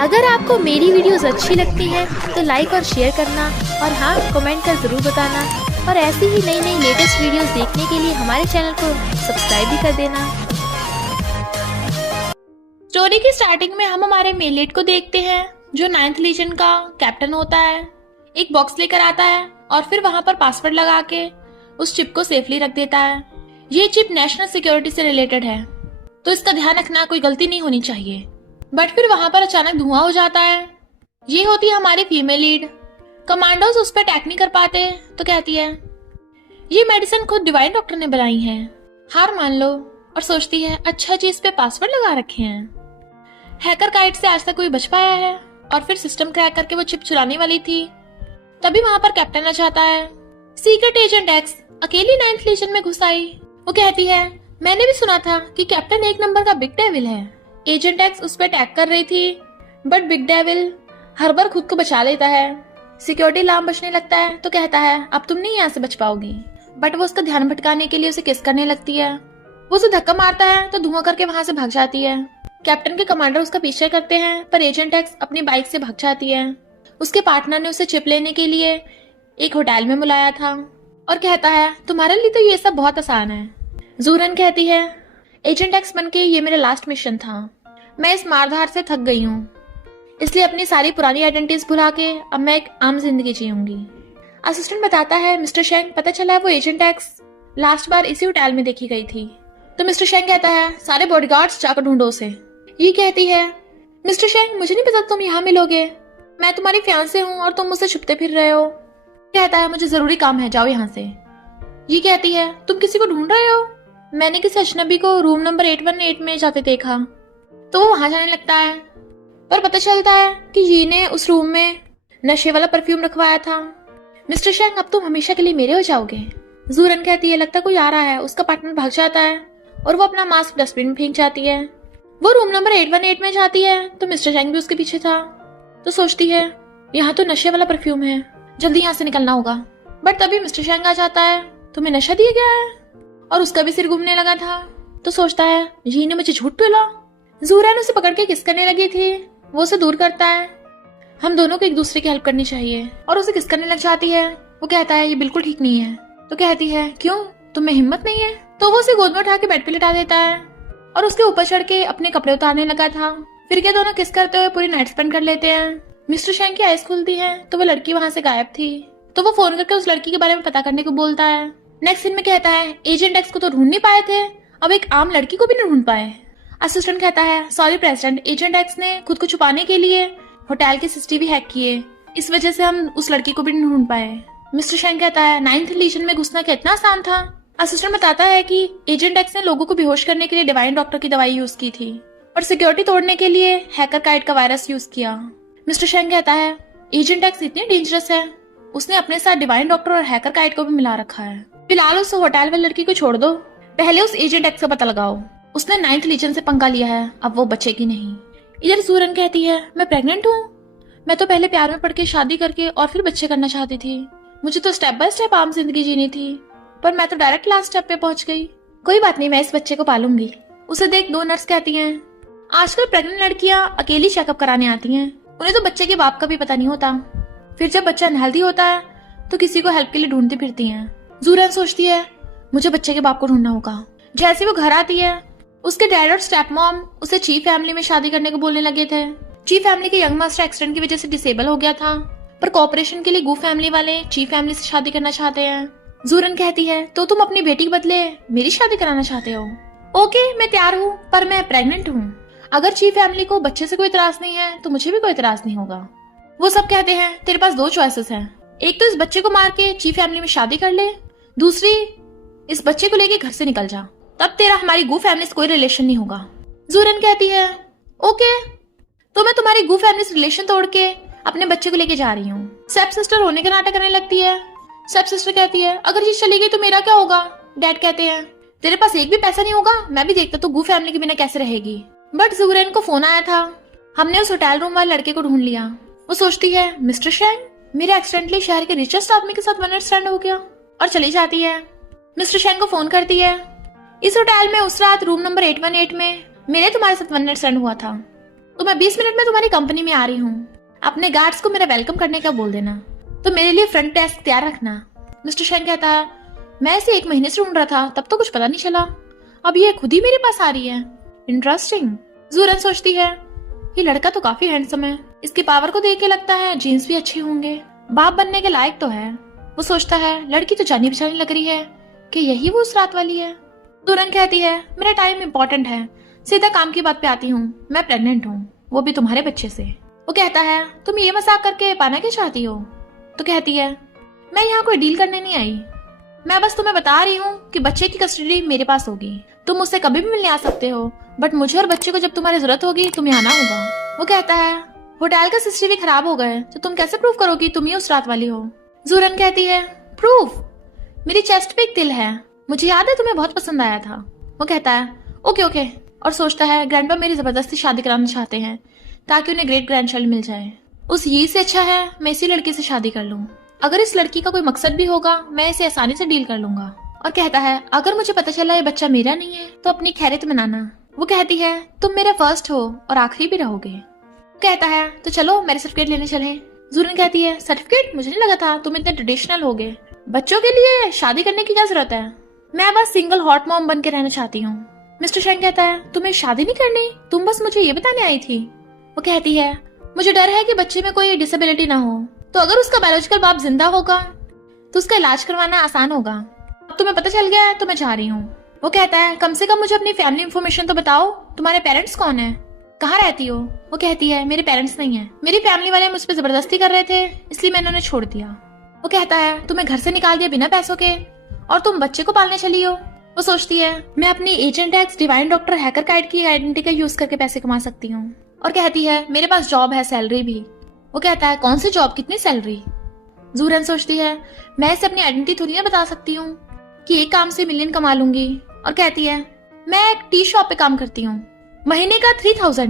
अगर आपको मेरी वीडियोस अच्छी लगती हैं तो लाइक और शेयर करना और हाँ कमेंट कर ज़रूर बताना और ऐसी ही नई नई लेटेस्ट वीडियोस देखने के लिए हमारे चैनल को सब्सक्राइब भी कर देना। स्टोरी की स्टार्टिंग में हम हमारे मेन लीड को देखते हैं जो 9th लीजन का कैप्टन होता है। एक बॉक्स लेकर आता है और फिर वहाँ पर पासवर्ड लगा के उस चिप को सेफली रख देता है। ये चिप नेशनल सिक्योरिटी से रिलेटेड है तो इसका ध्यान रखना, कोई गलती नहीं होनी चाहिए। बट फिर वहां पर अचानक धुआं हो जाता है। ये होती है हमारी फीमेल लीड। कमांडोज उस पर अटैक नहीं कर पाते तो कहती है ये मेडिसिन खुद डिवाइन डॉक्टर ने बनाई है, हार मान लो। और सोचती है अच्छा जी इस पे पासवर्ड लगा रखे हैं। हैकर काइट से आज तक कोई बच पाया है और फिर सिस्टम क्रैक करके वो चिप चुराने वाली थी। तभी वहां पर कैप्टन आ जाता है। सीक्रेट एजेंट एक्स अकेली 9th लीजन में घुस आई। वो कहती है मैंने भी सुना था कि कैप्टन एक नंबर का बिग डेविल है। एजेंट एक्स उस पर अटैक कर रही थी बट बिग डेविल हर बार खुद को बचा लेता है। सिक्योरिटी अलार्म बजने लगता है तो कहता है अब तुम नहीं यहाँ से बच पाओगी। बट वो उसका ध्यान भटकाने के लिए उसे किस करने लगती है। वो उसे धक्का मारता है तो धुआं करके वहां से भाग जाती है। कैप्टन के कमांडर उसका पीछे करते हैं पर एजेंट एक्स अपनी बाइक से भाग जाती है। उसके पार्टनर ने उसे चिप लेने के लिए एक होटल में बुलाया था और कहता है तुम्हारे लिए तो ये सब बहुत आसान है। जूरन कहती है एजेंट एक्स बनके ये मेरा लास्ट मिशन था। मैं इस मारधार से थक गई हूँ इसलिए अपनी सारी पुरानी आइडेंटिटीज भुला के अब मैं एक आम जिंदगी जीऊंगी। असिस्टेंट बताता है मिस्टर शेंग पता चला है वो एजेंट एक्स लास्ट बार इसी होटल में देखी गई थी। तो मिस्टर शेंग कहता है सारे बॉडीगार्ड्स जाकर ढूंढो उसे। ये कहती है मिस्टर शेंग मुझे नहीं पता तुम यहाँ मिलोगे, मैं तुम्हारी फियांसे हूँ और तुम मुझसे छुपते फिर रहे हो। कहता है मुझे जरूरी काम है जाओ यहाँ से। ये कहती है तुम किसी को ढूंढ रहे हो, मैंने किसी अजनबी को रूम नंबर 818 में जाते देखा। तो वो वहां जाने लगता है पर पता चलता है कि ये ने उस रूम में नशे वाला परफ्यूम रखवाया था। मिस्टर शेंग अब तुम हमेशा के लिए मेरे हो जाओगे। जूरन कहती है लगता कोई आ रहा है। उसका पार्टनर भाग जाता है और वो अपना मास्क डस्टबिन में फेंक जाती है। वो रूम नंबर 818 में जाती है तो मिस्टर शेंग भी उसके पीछे था। तो सोचती है यहाँ तो नशे वाला परफ्यूम है, जल्दी यहाँ से निकलना होगा। बट तभी मिस्टर शेंग आ जाता है तुम्हें नशा दिया गया है और उसका भी सिर घूमने लगा था। तो सोचता है ये ने मुझे झूठ पिला। जूरन उसे पकड़ के किस करने लगी थी, वो उसे दूर करता है। हम दोनों को एक दूसरे की हेल्प करनी चाहिए और उसे किस करने लग जाती है। वो कहता है ये बिल्कुल ठीक नहीं है। तो कहती है क्यों तुम्हें हिम्मत नहीं है। तो वो उसे गोद में उठा के बेड पे लिटा देता है और उसके ऊपर चढ़ के अपने कपड़े उतारने लगा था। फिर क्या दोनों किस करते हुए पूरी नाइट स्पेंड कर लेते हैं। मिस्टर शेंग की आइज खुलती है तो वो लड़की वहां से गायब थी। तो वो फोन करके उस लड़की के बारे में पता करने को बोलता है। नेक्स्ट सीन में कहता है एजेंट एक्स को तो ढूंढ नहीं पाए थे, अब एक आम लड़की को भी नहीं ढूंढ पाए। असिस्टेंट कहता है सॉरी प्रेसिडेंट, एजेंट एक्स ने खुद को छुपाने के लिए होटल के सीसीटीवी हैक किए, इस वजह से हम उस लड़की को भी नहीं ढूंढ पाए। मिस्टर शेंग कहता है 9th लीजन में घुसना कितना आसान था। असिस्टेंट बताता है कि एजेंट एक्स ने लोगों को बेहोश करने के लिए डिवाइन डॉक्टर की दवाई यूज की थी और सिक्योरिटी तोड़ने के लिए हैकर काइट का वायरस यूज किया। मिस्टर शेंग कहता है एजेंट एक्स इतनी डेंजरस है, उसने अपने साथ डिवाइन डॉक्टर और हैकर काइट को भी मिला रखा है। फिलहाल उस होटल वाली लड़की को छोड़ दो, पहले उस एजेंट एक्स का पता लगाओ। उसने 9th लीजन से पंगा लिया है, अब वो बचेगी नहीं। इधर जूरन कहती है मैं प्रेग्नेंट हूँ, मैं तो पहले प्यार में पड़ के शादी करके और फिर बच्चे करना चाहती थी। मुझे तो स्टेप बाय स्टेप आम जिंदगी जीनी थी पर मैं तो डायरेक्ट लास्ट स्टेप पे पहुंच गई। कोई बात नहीं, मैं इस बच्चे को पालूंगी। उसे देख 2 नर्स कहती हैं आजकल प्रेग्नेंट लड़कियां अकेली चेकअप कराने आती हैं, उन्हें तो बच्चे के बाप का भी पता नहीं होता। फिर जब बच्चा अनहेल्दी होता है तो किसी को हेल्प के लिए ढूंढती फिरती हैं। जूरन सोचती है मुझे बच्चे के बाप को ढूंढना होगा। जैसे वो घर आती है उसके डैड और स्टेप मॉम उसे चीफ फैमिली में शादी करने को बोलने लगे थे। चीफ फैमिली के यंग मास्टर एक्सीडेंट की वजह से डिसेबल हो गया था पर कॉपरेशन के लिए गू फैमिली वाले चीफ फैमिली से शादी करना चाहते हैं। जूरन कहती है तो तुम अपनी बेटी के बदले मेरी शादी कराना चाहते हो। ओके मैं तैयार हूँ पर मैं प्रेग्नेंट हूँ। अगर चीफ फैमिली को बच्चे से कोई इतराज नहीं है तो मुझे भी कोई इतराज नहीं होगा। वो सब कहते हैं तेरे पास 2 चॉइसेस हैं, एक तो इस बच्चे को मार के चीफ फैमिली में शादी कर ले, दूसरी इस बच्चे को लेके घर से निकल जा, तब तेरा हमारी गू फैमिली से कोई रिलेशन नहीं होगा। जूरन कहती है ओके तो मैं तुम्हारी गू फैमिली से रिलेशन तोड़ के अपने बच्चे को लेके जा रही हूँ। स्टेप सिस्टर होने का नाटक करने लगती है। स्टेप सिस्टर कहती है अगर ये चली गई तो मेरा क्या होगा। डैड कहते हैं तेरे पास एक भी पैसा नहीं होगा, मैं भी देखता तो गू फैमिली के बिना कैसे रहेगी। बट जूरन को फोन आया था, हमने उस होटल रूम वाले लड़के को ढूंढ लिया। वो सोचती है मिस्टर शेंग मेरा एक्सीडेंटली शहर के रिचेस्ट आदमी के साथ 1 नाइट स्टैंड हो गया और चली जाती है। मिस्टर शेंग को फोन करती है इस होटल में उस रात रूम नंबर 818 में मेरे तुम्हारे साथ 1 नाइट स्टैंड हुआ था। तो मैं 20 मिनट में तुम्हारी कंपनी में आ रही हूँ। अपने गार्ड्स को मेरा वेलकम करने का बोल देना। तो मेरे लिए फ्रंट डेस्क तैयार रखना। मिस्टर शेंग कहता है, मैं इसे 1 महीने से ढूंढ रहा था, तब तो कुछ पता नहीं चला, अब ये खुद ही मेरे पास आ रही है। इंटरेस्टिंग। जूरन सोचती है, ये लड़का तो काफी हैंडसम है, इसकी पावर को देख के लगता है जीन्स भी अच्छे होंगे, बाप बनने के लायक तो है। वो सोचता है, लड़की तो जानी पहचानी लग रही है कि यही वो उस रात वाली है। जूरन कहती है, मेरा टाइम इम्पोर्टेंट है, सीधा काम की बात पे आती हूँ, मैं प्रेग्नेंट हूँ, वो भी तुम्हारे बच्चे से। वो कहता है, तुम ये मजाक करके पाना क्या चाहती हो? तो कहती है, मैं यहाँ कोई डील करने नहीं आई, मैं बस तुम्हें बता रही हूँ कि बच्चे की कस्टडी मेरे पास होगी, तुम मुझसे कभी भी मिलने आ सकते हो, बट मुझे और बच्चे को जब तुम्हारी जरूरत होगी तुम्हें आना होगा। वो कहता है, होटल का सीसीटीवी खराब हो गए तो तुम कैसे प्रूव करोगी तुम ही उस रात वाली हो? जूरन कहती है, प्रूफ? मेरी चेस्ट पे एक तिल है, मुझे याद है तुम्हें बहुत पसंद आया था। वो कहता है, ओके ओके, और सोचता है, ग्रैंडपा मेरी जबरदस्ती शादी कराना चाहते हैं ताकि उन्हें ग्रेट ग्रैंडचाइल्ड मिल जाए। उस ये से अच्छा है मैं इसी लड़की से शादी कर लूं। अगर इस लड़की का कोई मकसद भी होगा मैं इसे आसानी से डील कर लूंगा। और कहता है, अगर मुझे पता चला ये बच्चा मेरा नहीं है तो अपनी खैरियत मनाना। वो कहती है, तुम मेरा फर्स्ट हो और आखिरी भी रहोगे। कहता है, तो चलो मेरे सर्टिफिकेट लेने चले। जूरन कहती है, सर्टिफिकेट? मुझे नहीं लगा था तुम इतने ट्रेडिशनल होगे, बच्चों के लिए शादी करने की क्या जरूरत है, मैं बस सिंगल हॉट मॉम बन के रहना चाहती हूँ। मिस्टर शेंग कहता है, तुम्हें शादी नहीं करनी, तुम बस मुझे ये बताने आई थी। वो कहती है, मुझे डर है कि बच्चे में कोई डिसेबिलिटी ना हो, तो अगर उसका बायोलॉजिकल बाप जिंदा होगा तो उसका इलाज करवाना आसान होगा। अब तुम्हें पता चल गया है तो मैं जा रही हूँ। वो कहता है, कम से कम मुझे अपनी फैमिली इन्फॉर्मेशन तो बताओ, तुम्हारे पेरेंट्स कौन है, कहाँ रहती हो? वो कहती है, मेरे पेरेंट्स नहीं है, मेरी फैमिली वाले मुझ पर जबरदस्ती कर रहे थे इसलिए मैंने उन्हें छोड़ दिया। वो कहता है, तुम्हें घर से निकाल दिया बिना पैसों के और तुम बच्चे को पालने चली हो। वो सोचती है, मैं अपनी agent X divine doctor hacker kite की आइडेंटिटी का यूज करके पैसे कमा सकती हूँ। और कहती है, मेरे पास जॉब है, सैलरी भी। वो कहता है, कौन सी जॉब, कितनी सैलरी? जूरन सोचती है, मैं इसे अपनी आइडेंटिटी थोड़ी ना बता सकती हूँ कि एक काम से मिलियन कमा लूंगी। और कहती है, मैं एक टी शॉप पे काम करती हूँ, महीने का 3000।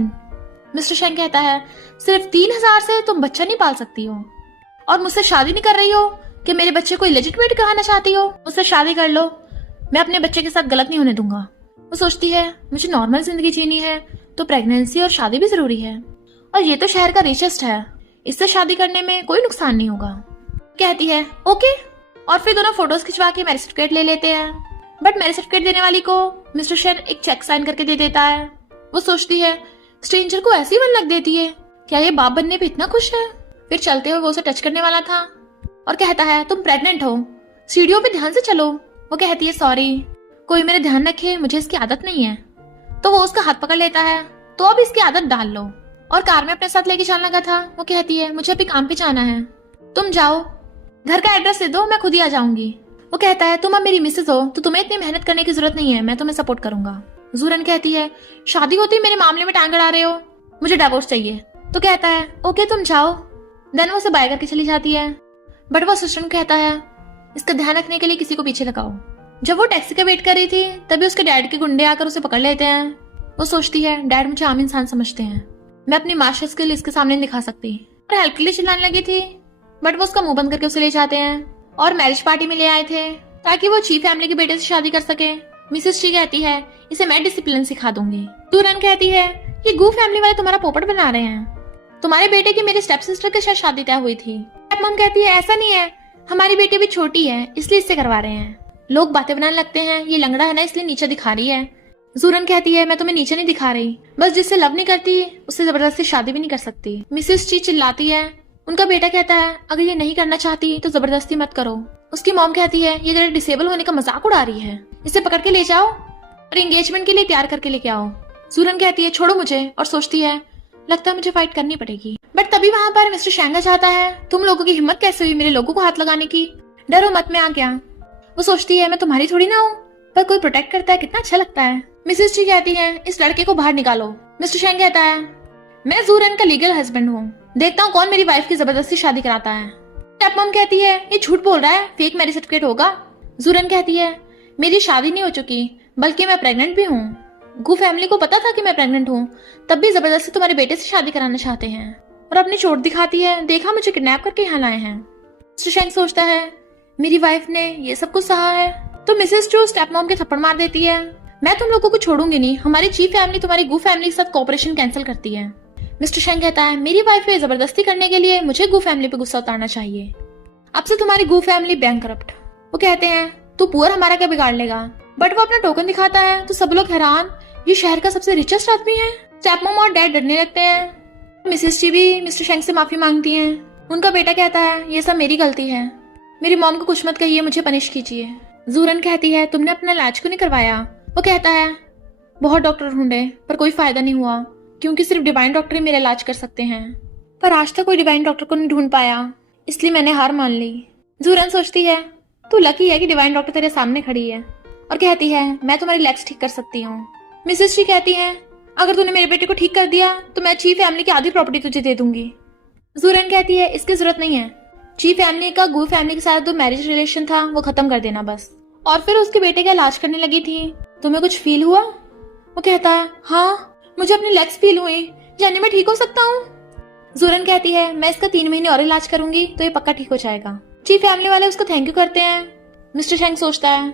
मिस्टर शेंग कहता है, सिर्फ 3000 से तुम बच्चा नहीं पाल सकती हो और मुझसे शादी नहीं कर रही हो कि मेरे बच्चे को इलेजिटिमेट कहना चाहती हो? मुझसे शादी कर लो, मैं अपने बच्चे के साथ गलत नहीं होने दूंगा। वो सोचती है, मुझे नॉर्मल जिंदगी जीनी है तो प्रेगनेंसी और शादी भी जरूरी है, और ये तो शहर का रिचेस्ट है, इससे शादी करने में कोई नुकसान नहीं होगा। कहती है, ओके, और फिर दोनों फोटोज खिंचवा के मैरिज सर्टिफिकेट ले लेते हैं। बट मैरिज सर्टिफिकेट देने वाली को मिस्टर शेन एक चेक साइन करके दे देता है। वो सोचती है, स्ट्रेंजर को ऐसी वन लग देती है, क्या ये बाप बनने पे इतना खुश है? फिर चलते हुए वो उसे टच करने वाला था और कहता है, तुम प्रेग्नेंट हो, सीढ़ियों पे ध्यान से चलो। वो कहती है, सॉरी, कोई मेरे ध्यान रखे, मुझे इसकी आदत नहीं है। तो वो उसका हाथ पकड़ लेता है, तो अब इसकी आदत डाल लो। और कार में अपने साथ लेके जाने लगा था। वो कहती है, मुझे अभी काम पे जाना है, तुम जाओ, घर का एड्रेस दे दो, मैं खुद ही आ जाऊंगी। वो कहता है, तुम अब मेरी मिसेज हो तो तुम्हें इतनी मेहनत करने की जरूरत नहीं है, मैं तुम्हें सपोर्ट करूंगा। जूरन कहती है, शादी होती मेरे मामले में टांग अड़ा रहे हो, मुझे डिवोर्स चाहिए। तो कहता है, ओके तुम जाओ। देन वो उसे बाय करके चली जाती है। बट वो असिस्टेंट कहता है, इसका ध्यान रखने के लिए किसी को पीछे लगाओ। जब वो टैक्सी का वेट कर रही थी तभी उसके डैड के गुंडे आकर उसे पकड़ लेते हैं। वो सोचती है, डैड मुझे आम इंसान समझते हैं, मैं अपनी मास्टर स्किल इसके सामने नहीं दिखा सकती। और हेल्प के लिए चिल्लाने लगी थी, बट वो उसका मुंह बंद करके उसे ले जाते हैं और मैरिज पार्टी में ले आए थे ताकि वो ची फैमिली के बेटे से शादी कर सके। मिसेस ची कहती है, इसे मैं डिसिप्लिन सिखा दूंगी। जूरन कहती है, ये गू फैमिली वाले तुम्हारा पोपट बना रहे हैं, तुम्हारे बेटे की मेरी स्टेप सिस्टर के साथ शादी तय हुई थी। मम कहती है, ऐसा नहीं है, हमारी बेटी भी छोटी है इसलिए इससे करवा रहे हैं। लोग बातें बनाने लगते हैं, ये लंगड़ा है ना इसलिए नीचे दिखा रही है। जूरन कहती है, मैं तुम्हें नीचे नहीं दिखा रही, बस जिससे लव नहीं करती उससे जबरदस्ती शादी भी नहीं कर सकती। मिसेस ची चिल्लाती है। उनका बेटा कहता है, अगर ये नहीं करना चाहती तो जबरदस्ती मत करो। उसकी मॉम कहती है, ये जरा डिसेबल होने का मजाक उड़ा रही है, इसे पकड़ के ले जाओ और एंगेजमेंट के लिए तैयार करके लेके आओ। जूरन कहती है, छोड़ो मुझे, और सोचती है, लगता है मुझे फाइट करनी पड़ेगी। बट तभी वहाँ पर मिस्टर शेंगा चाहता है, तुम लोगों की हिम्मत कैसे हुई मेरे लोगों को हाथ लगाने की, डरो मत, मैं आ गया। वो सोचती है, मैं तुम्हारी थोड़ी ना हूँ, पर कोई प्रोटेक्ट करता है कितना अच्छा लगता है। मिसेस ची कहती है, इस लड़के को बाहर निकालो। मिस्टर शेंग कहता है, मैं जूरन का लीगल हस्बैंड हूँ, देखता हूँ कौन मेरी वाइफ की जबरदस्ती शादी कराता है। स्टेपमॉम कहती है, ये झूठ बोल रहा है, फेक मैरिज सर्टिफिकेट होगा। जूरन कहती है, मेरी शादी नहीं हो चुकी, बल्कि मैं प्रेग्नेंट भी हूँ। गू फैमिली को पता था कि मैं प्रेग्नेंट हूँ, तब भी जबरदस्ती तुम्हारे बेटे से शादी कराना चाहते हैं। और अपनी चोट दिखाती है, देखा मुझे किडनैप करके यहाँ लाए हैं। मिस्टर शेंग सोचता है, मेरी वाइफ ने ये सब कुछ सहा है। तो मिसेस चू स्टेपमॉम के थप्पड़ मार देती है, मैं तुम लोगों को छोड़ूंगी नहीं, हमारी चीफ फैमिली तुम्हारी गू फैमिली के साथ कोऑपरेशन कैंसिल करती है। मिस्टर शेंग कहता है मेरी वाइफ पे जबरदस्ती करने के लिए मुझे गू फैमिली पे गुस्सा उतारना चाहिए। अब से तुम्हारी गू फैमिली बैंकरप्ट। वो कहते हैं तू पुअर हमारा क्या बिगाड़ लेगा, बट वो अपना टोकन दिखाता है तो सब लोग हैरान, ये शहर का सबसे रिचेस्ट आदमी है। स्टेपमॉम और डैड डरने लगते हैं। मिसेस ची भी मिस्टर शेंग से माफी मांगती हैं। उनका बेटा कहता है ये सब मेरी गलती है, मेरी मॉम को कुछ मत कहिए, मुझे पनिश कीजिए। जूरन कहती है तुमने अपना इलाज क्यों नहीं करवाया। वो कहता है बहुत डॉक्टर ढूंढे पर कोई फायदा नहीं हुआ, क्योंकि सिर्फ डिवाइन डॉक्टर ही मेरा इलाज कर सकते हैं, पर आज तक कोई डिवाइन डॉक्टर को नहीं ढूंढ पाया, इसलिए मैंने हार मान ली। जूरन सोचती है तू लकी है कि डिवाइन डॉक्टर तेरे सामने खड़ी है, और कहती है मैं तुम्हारी लेग्स ठीक कर सकती हूँ। मिसेस ची कहती है अगर तूने मेरे बेटे को ठीक कर दिया तो मैं ची फैमिली की आधी प्रॉपर्टी तुझे दे दूंगी। जूरन कहती है इसकी जरूरत नहीं है, ची फैमिली का गू फैमिली के साथ जो मैरिज रिलेशन था वो खत्म कर देना बस। और फिर उसके बेटे का इलाज करने लगी थी, तुम्हें कुछ फील हुआ। वो कहता है हाँ मुझे अपनी लेग्स फील हुई, यानी मैं ठीक हो सकता हूँ। जूरन कहती है मैं इसका 3 महीने और इलाज करूंगी तो ये पक्का ठीक हो जाएगा। ची फैमिली वाले उसको थैंक यू करते हैं। मिस्टर शेंग सोचता है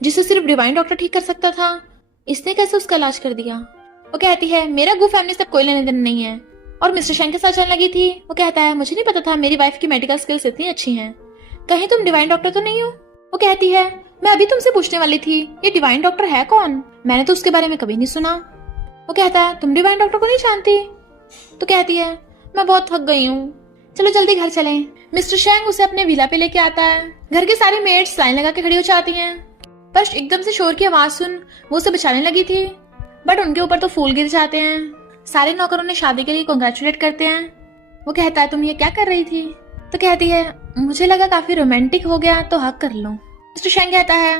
जिसे सिर्फ डिवाइन डॉक्टर ठीक कर सकता था, इसने कैसे उसका इलाज कर दिया। वो कहती है मेरा गू फैमिली से कोई लेने देने नहीं है, और मिस्टर शेंग के साथ चलने लगी थी। वो कहता है मुझे नहीं पता था मेरी वाइफ की मेडिकल स्किल्स इतनी अच्छी हैं, कहीं तुम डिवाइन डॉक्टर तो नहीं हो। वो कहती है मैं अभी तुमसे पूछने वाली थी ये डिवाइन डॉक्टर है कौन, मैंने तो उसके बारे में कभी नहीं सुना। वो कहता है तुम डिवाइन डॉक्टर को नहीं जानती। तो कहती है मैं बहुत थक गई हूँ, चलो जल्दी घर चलें। मिस्टर शेंग उसे अपने विला पे लेके आता है। घर के सारी मेड्स लाइन लगा के खड़ी हो जाती हैं, पर एकदम से शोर की आवाज सुन वो उसे बचाने लगी थी, बट उनके ऊपर तो फूल गिर जाते हैं। सारे नौकर उन्हें शादी के लिए कांग्रेचुलेट करते हैं। वो कहता है तुम ये क्या कर रही थी। तो कहती है मुझे लगा काफी रोमांटिक हो गया तो हक कर लो। मिस्टर शेंग कहता है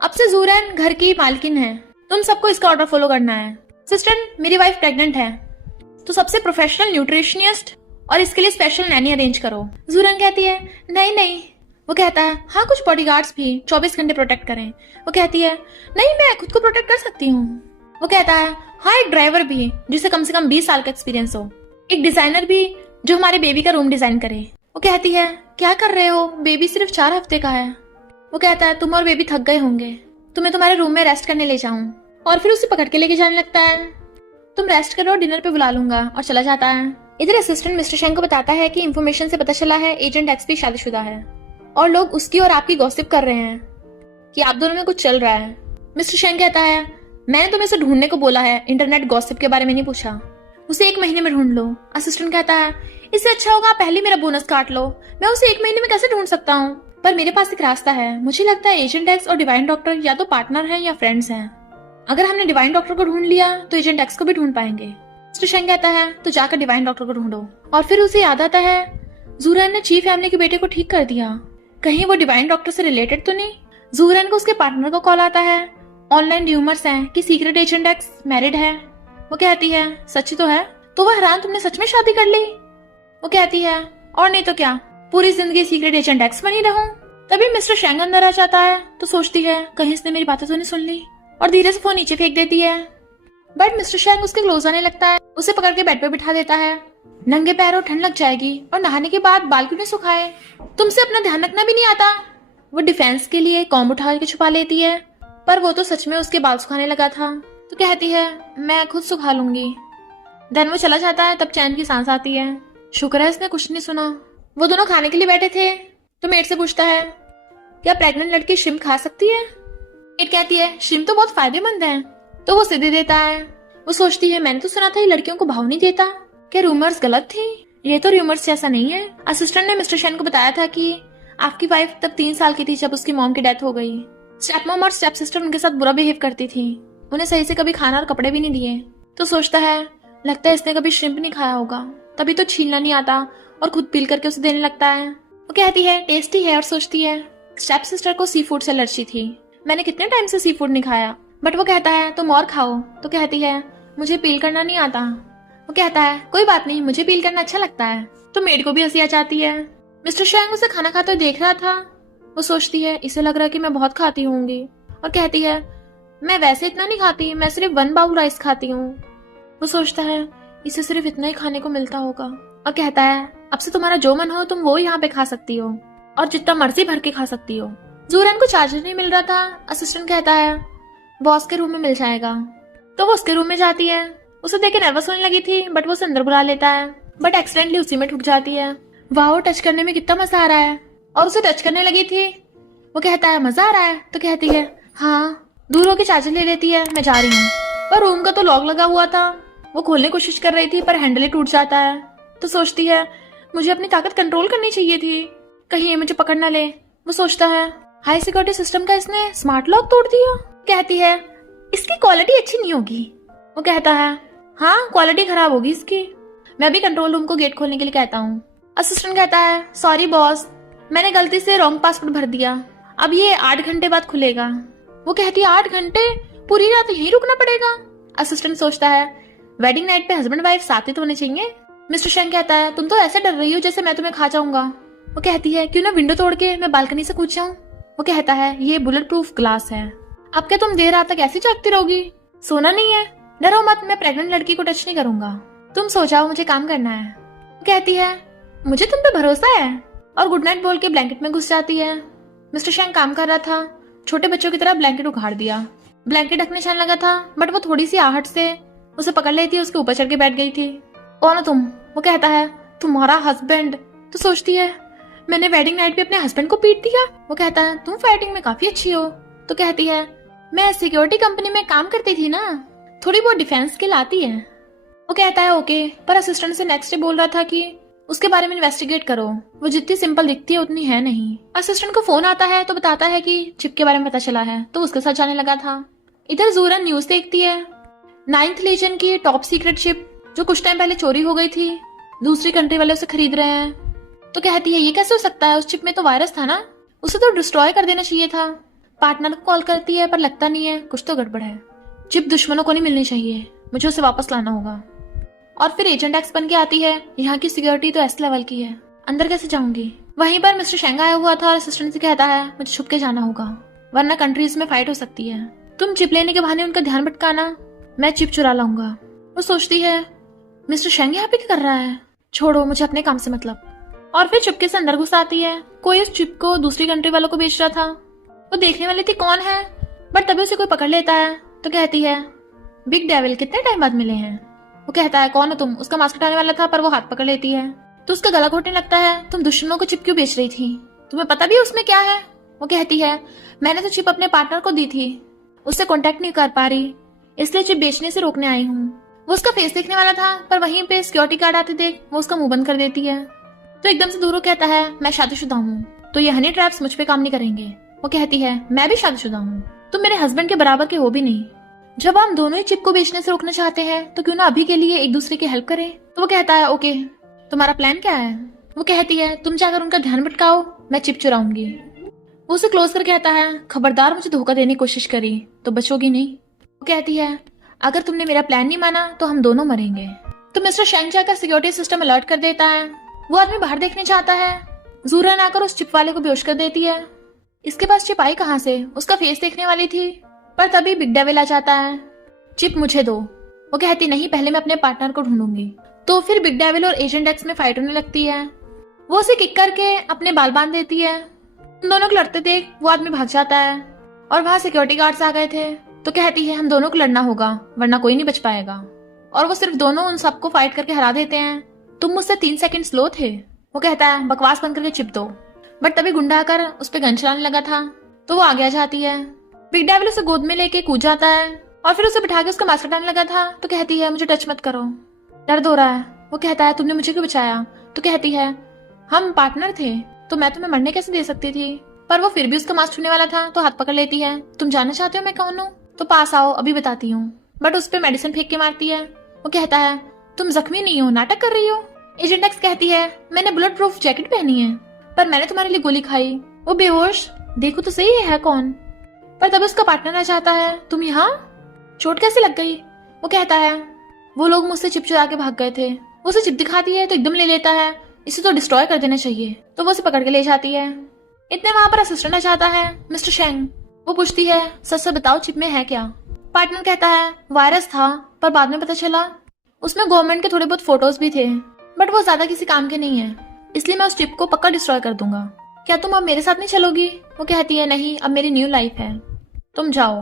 अब से जूरन घर की मालकिन है, तुम सबको इसका ऑर्डर फॉलो करना है। सिस्टर मेरी वाइफ प्रेग्नेंट है तो सबसे प्रोफेशनल न्यूट्रिशनिस्ट और इसके लिए स्पेशल नैनी अरेंज करो। जूरन कहती है नहीं नहीं। वो कहता है हाँ कुछ बॉडीगार्ड्स भी 24 घंटे प्रोटेक्ट करें। वो कहती है नहीं मैं खुद को प्रोटेक्ट कर सकती हूँ। वो कहता है हाँ एक ड्राइवर भी जिसे कम से कम 20 साल का एक्सपीरियंस हो, एक डिजाइनर भी जो हमारे बेबी का रूम डिजाइन करे। वो कहती है क्या कर रहे हो, बेबी सिर्फ 4 हफ्ते का है। वो कहता है तुम और बेबी थक गए होंगे, तुम्हें तुम्हारे रूम में रेस्ट करने ले जाऊं, और फिर उसे पकड़ के लेके जाने लगता है। तुम रेस्ट करो डिनर पे बुला लूंगा, और चला जाता है। इधर असिस्टेंट मिस्टर शेंग को बताता है कि इंफॉर्मेशन से पता चला है एजेंट एक्स भी शादीशुदा है, और लोग उसकी और आपकी गॉसिप कर रहे हैं कि आप दोनों में कुछ चल रहा है। मिस्टर शेंग कहता है मैंने तुम्हें इसे ढूंढने को बोला है, इंटरनेट गॉसिप के बारे में नहीं पूछा, उसे 1 महीने में ढूंढ लो। असिस्टेंट कहता है इससे अच्छा होगा पहले मेरा बोनस काट लो, मैं उसे 1 महीने में कैसे ढूंढ सकता हूँ, पर मेरे पास एक रास्ता है। मुझे लगता है एजेंट एक्स और डिवाइन डॉक्टर या तो पार्टनर हैं या फ्रेंड्स हैं, अगर हमने डिवाइन डॉक्टर को ढूंढ लिया तो एजेंट एक्स को भी ढूंढ पाएंगे। मिस्टर शेंग कहता है तो जाकर डिवाइन डॉक्टर को ढूंढो। और फिर उसे याद आता है जूरन ने ची फैमिली के बेटे को ठीक कर दिया, कहीं वो डिवाइन डॉक्टर से रिलेटेड तो नहीं। जूरन को उसके पार्टनर को कॉल आता है, ऑनलाइन र्यूमर्स हैं कि सीक्रेट एजेंट एक्स मैरिड है। वो कहती है सच तो है। तो वह हैरान तुमने सच में शादी कर ली। वो कहती है और नहीं तो क्या, पूरी जिंदगी सीक्रेट एजेंट एक्स बनी रहूं। तभी मिस्टर शेंग अंदर आ जाता है तो सोचती है कहीं इसने मेरी बातें तो नहीं सुन ली, और धीरे से फोन नीचे फेंक देती है। बट मिस्टर शेंग उसके क्लोज आने लगता है, उसे पकड़ के बेड पे बिठा देता है। नंगे पैरों ठंड लग जाएगी और नहाने के बाद बाल क्यों नहीं सुखाए, तुमसे अपना ध्यान रखना भी नहीं आता। वो डिफेंस के लिए कॉम्ब उठा के छुपा लेती है, पर वो तो सच में उसके बाल सुखाने लगा था। तो कहती है मैं खुद सुखा लूंगी। देन वो चला जाता है, तब चैन की सांस आती है। शुक्र है इसने कुछ नहीं सुना। वो दोनों खाने के लिए बैठे थे तो मेट से पूछता है क्या प्रेग्नेंट लड़की श्रिम्प खा सकती है। मेट कहती है श्रिम्प तो बहुत फायदेमंद है, तो वो सीधे देता है। वो सोचती है मैंने तो सुना था ये लड़कियों को भाव नहीं देता, क्या रूमर्स गलत थी। ये तो रूमर्स जैसा नहीं है। असिस्टेंट ने मिस्टर शेन को बताया था कि आपकी वाइफ तब 3 साल की थी जब उसकी मॉम की डेथ हो गई। स्टेप मॉम और स्टेप सिस्टर उनके साथ बुरा बिहेव करती थी, उन्हें सही से कभी खाना और कपड़े भी नहीं दिए। तो सोचता है लगता है इसने कभी श्रिम्प नहीं खाया होगा, तभी तो छीलना नहीं आता, और खुद पील करके उसे देने लगता है। वो कहती है टेस्टी है, और सोचती है स्टेप सिस्टर को सी फूड से एलर्जी थी, मैंने कितने टाइम से सी फूड नहीं खाया। बट वो कहता है तुम और खाओ। तो कहती है मुझे पील करना नहीं आता। वो कहता है कोई बात नहीं, मुझे पील करना अच्छा लगता है। तो मेड को भी हंसी आ जाती है। मिस्टर शेंग उसे खाना खाते हुए देख रहा था। वो सोचती है इसे लग रहा है कि मैं बहुत खाती होंगी, और कहती है मैं वैसे इतना नहीं खाती, मैं सिर्फ 1 बाउल राइस खाती हूँ। वो सोचता है इसे सिर्फ इतना ही खाने को मिलता होगा, और कहता है अब से तुम्हारा जो मन हो तुम वो यहाँ पे खा सकती हो, और जितना मर्जी भर के खा सकती हो। जूरन को चार्जर नहीं मिल रहा था। असिस्टेंट कहता है बॉस के रूम में मिल जाएगा। तो वो उसके रूम में जाती है। उसे देख के नर्वस होने लगी थी, बट वो उसे अंदर बुला लेता है, बट एक्सीडेंटली उसी में ठुक जाती है। वाह, टच करने में कितना मजा आ रहा है। और उसे टच करने लगी थी। वो कहता है मजा आ रहा है, तो कहती है हाँ। दूर होके चार्जर ले लेती है, मैं जा रही हूँ। पर रूम का तो लॉक लगा हुआ था। वो खोलने की कोशिश कर रही थी पर हैंडल ही टूट जाता है। तो सोचती है मुझे अपनी ताकत कंट्रोल करनी चाहिए थी, कहीं ये मुझे पकड़ ना ले। वो सोचता है हाई सिक्योरिटी सिस्टम का इसने स्मार्ट लॉक तोड़ दिया। कहती है इसकी क्वालिटी अच्छी नहीं होगी। वो कहता है हाँ, क्वालिटी खराब होगी इसकी। मैं अभी कंट्रोल रूम को गेट खोलने के लिए कहता हूँ। असिस्टेंट कहता है सॉरी बॉस, मैंने गलती से रॉन्ग पासवर्ड भर दिया, अब ये 8 घंटे बाद खुलेगा। वो कहती है 8 घंटे? पूरी रात यहीं रुकना पड़ेगा। असिस्टेंट सोचता है वेडिंग नाइट पे हस्बैंड वाइफ साथ ही तो होने चाहिए। मिस्टर शेंग कहता है तुम तो ऐसे डर रही हो जैसे मैं तुम्हें खा जाऊंगा। वो कहती है क्यों ना विंडो तोड़ के मैं बालकनी से कूद जाऊं। वो कहता है ये बुलेट प्रूफ ग्लास है, अब क्या तुम देर रात तक ऐसी जागती रहोगी? सोना नहीं है, डरो मत, मैं प्रेग्नेंट लड़की को टच नहीं करूंगा, तुम सो जाओ, मुझे काम करना है। वो कहती है मुझे तुम पे भरोसा है, और गुड नाइट बोल के ब्लैंकेट में घुस जाती है। मिस्टर शेंग काम कर रहा था, छोटे बच्चों की तरह ब्लैंकेट उखाड़ दिया। ब्लैंकेट ढकने जाने लगा था, बट वो थोड़ी सी आहट से उसे पकड़ लेती है, उसके ऊपर चढ़ के बैठ गई थी। कौन हो तुम? वो कहता है तुम्हारा हस्बैंड। तो सोचती है मैंने वेडिंग नाइट पे अपने हस्बैंड को पीट दिया। वो कहता है तुम फाइटिंग में काफी अच्छी हो। तो कहती है मैं सिक्योरिटी कंपनी में काम करती थी ना, थोड़ी बहुत डिफेंस स्किल आती है। वो कहता है ओके, पर असिस्टेंट से नेक्स्ट डे बोल रहा था कि उसके बारे में इन्वेस्टिगेट करो, वो जितनी सिंपल दिखती है उतनी है नहीं। असिस्टेंट को फोन आता है तो बताता है कि चिप के बारे में पता चला है, तो उसके साथ जाने लगा था। इधर जूरन न्यूज देखती है 9th लीजन की टॉप सीक्रेट शिप जो कुछ टाइम पहले चोरी हो गई थी, दूसरी कंट्री वाले उसे खरीद रहे हैं। तो कहती है ये कैसे हो सकता है, उस चिप में तो वायरस था ना, उसे तो डिस्ट्रॉय कर देना चाहिए था। पार्टनर को कॉल करती है पर लगता नहीं है, कुछ तो गड़बड़ है। चिप दुश्मनों को नहीं मिलनी चाहिए, मुझे उसे वापस लाना होगा। और फिर एजेंट एक्स बन के आती है, यहाँ की सिक्योरिटी तो एस लेवल की है, अंदर कैसे जाऊंगी। वहीं पर मिस्टर शेंग आया हुआ था और असिस्टेंट से कहता है मुझे छुप के जाना होगा, वरना कंट्रीज में फाइट हो सकती है। तुम चिप लेने के बहाने उनका ध्यान भटकाना, मैं चिप चुरा लाऊंगा। वो सोचती है मिस्टर शेंग यहाँ पे क्या कर रहा है, छोड़ो, मुझे अपने काम से मतलब। और फिर चुपके से अंदर घुस आती है। कोई उस चिप को दूसरी कंट्री वालों को बेच रहा था। वो देखने वाली थी कौन है, बट तभी उसे कोई पकड़ लेता है। तो कहती है बिग डेविल कितने टाइम बाद मिले हैं। वो कहता है कौन हो तुम? उसका मास्क हटाने वाला था पर वो हाथ पकड़ लेती है, तो उसका गला घोटने लगता है। तुम दुश्मनों को चिप क्यों बेच रही थी, तुम्हें पता भी उसमें क्या है? वो कहती है मैंने तो चिप अपने पार्टनर को दी थी, उससे कांटेक्ट नहीं कर पा रही, इसलिए चिप बेचने से रोकने आई हूँ। वो उसका फेस देखने वाला था, पर वहीं पे सिक्योरिटी गार्ड आते देख वो उसका मुंह बंद कर देती है। तो एकदम से दूर कहता है मैं शादीशुदा हूँ, तो ये हनी ट्रैप्स मुझ पे काम नहीं करेंगे। वो कहती है मैं भी शादीशुदा हूँ, तुम मेरे हस्बैंड के बराबर के हो भी नहीं। जब हम दोनों ही चिप को बेचने से रोकना चाहते हैं तो क्यों ना अभी के लिए एक दूसरे की हेल्प करें। तो वो कहता है ओके, तुम्हारा प्लान क्या है? वो कहती है तुम जाकर उनका ध्यान भटकाओ, मैं चिप चुराऊंगी। वो उसे क्लोज कर कहता है खबरदार, मुझे धोखा देने की कोशिश करी तो बचोगी नहीं। वो कहती है अगर तुमने मेरा प्लान नहीं माना तो हम दोनों मरेंगे। तो मिस्टर शेंग जाकर सिक्योरिटी सिस्टम अलर्ट कर देता है। वो आदमी बाहर देखने चाहता है, जूरन आकर उस चिप वाले को बेहोश कर देती है। इसके पास चिप आई कहाँ से? उसका फेस देखने वाली थी, पर तभी बिग डेविल आ जाता है। चिप मुझे दो। वो कहती नहीं, पहले मैं अपने पार्टनर को ढूंढूंगी। तो फिर बिग डेविल और एजेंट एक्स में फाइट होने लगती है। वो उसे किक करके अपने बाल बांध देती है। उन दोनों को लड़ते देख वो आदमी भाग जाता है, और वहां सिक्योरिटी गार्ड्स आ गए थे। तो कहती है हम दोनों को लड़ना होगा, वरना कोई नहीं बच पाएगा। और वो सिर्फ दोनों उन सबको फाइट करके हरा देते हैं। तुम मुझसे 3 सेकंड स्लो थे। वो कहता है बकवास बंद करके चिप दो। बट तभी गुंडा आकर उस पर गन चलाने लगा था, तो वो आगे आ जाती है। बिग डेविल उसे गोद में लेके कूद जाता है और फिर उसे बिठा के उसका मास्क हटाने लगा था। तो कहती है मुझे टच मत करो, दर्द हो रहा है। वो कहता है तुमने मुझे क्यों बचाया? तो कहती है हम पार्टनर थे, तो मैं तुम्हें मरने कैसे दे सकती थी। पर वो फिर भी उसका मास्क छूने वाला था, तो हाथ पकड़ लेती है। तुम जानना चाहते हो मैं कौन हूँ? तो पास आओ, अभी बताती हूँ। बट उस पर मेडिसिन फेंक के मारती है। वो कहता है तुम जख्मी नहीं हो, नाटक कर रही हो। एजेंट एक्स कहती है मैंने बुलेट प्रूफ जैकेट पहनी है, पर मैंने तुम्हारे लिए गोली खाई। वो बेहोश, देखो तो सही है कौन। पर तब उसका पार्टनर आ जाता है। तुम यहाँ, चोट कैसे लग गई? वो कहता है वो लोग मुझसे चिप चुरा के भाग गए थे। वो उसे चिप दिखाती है तो एकदम ले लेता है, इसे तो डिस्ट्रॉय कर देना चाहिए। तो वो उसे पकड़ के ले जाती है। इतने वहां पर असिस्टेंट आ जाता है, मिस्टर शेंग। वो पूछती है सच सच बताओ चिप में है क्या? पार्टनर कहता है वायरस था, पर बाद में पता चला उसमें गवर्नमेंट के थोड़े बहुत फोटोज भी थे, बट वो ज्यादा किसी काम के नहीं है, इसलिए मैं उस चिप को पक्का डिस्ट्रॉय कर दूंगा। क्या तुम अब मेरे साथ नहीं चलोगी? वो कहती है नहीं, अब मेरी न्यू लाइफ है, तुम जाओ।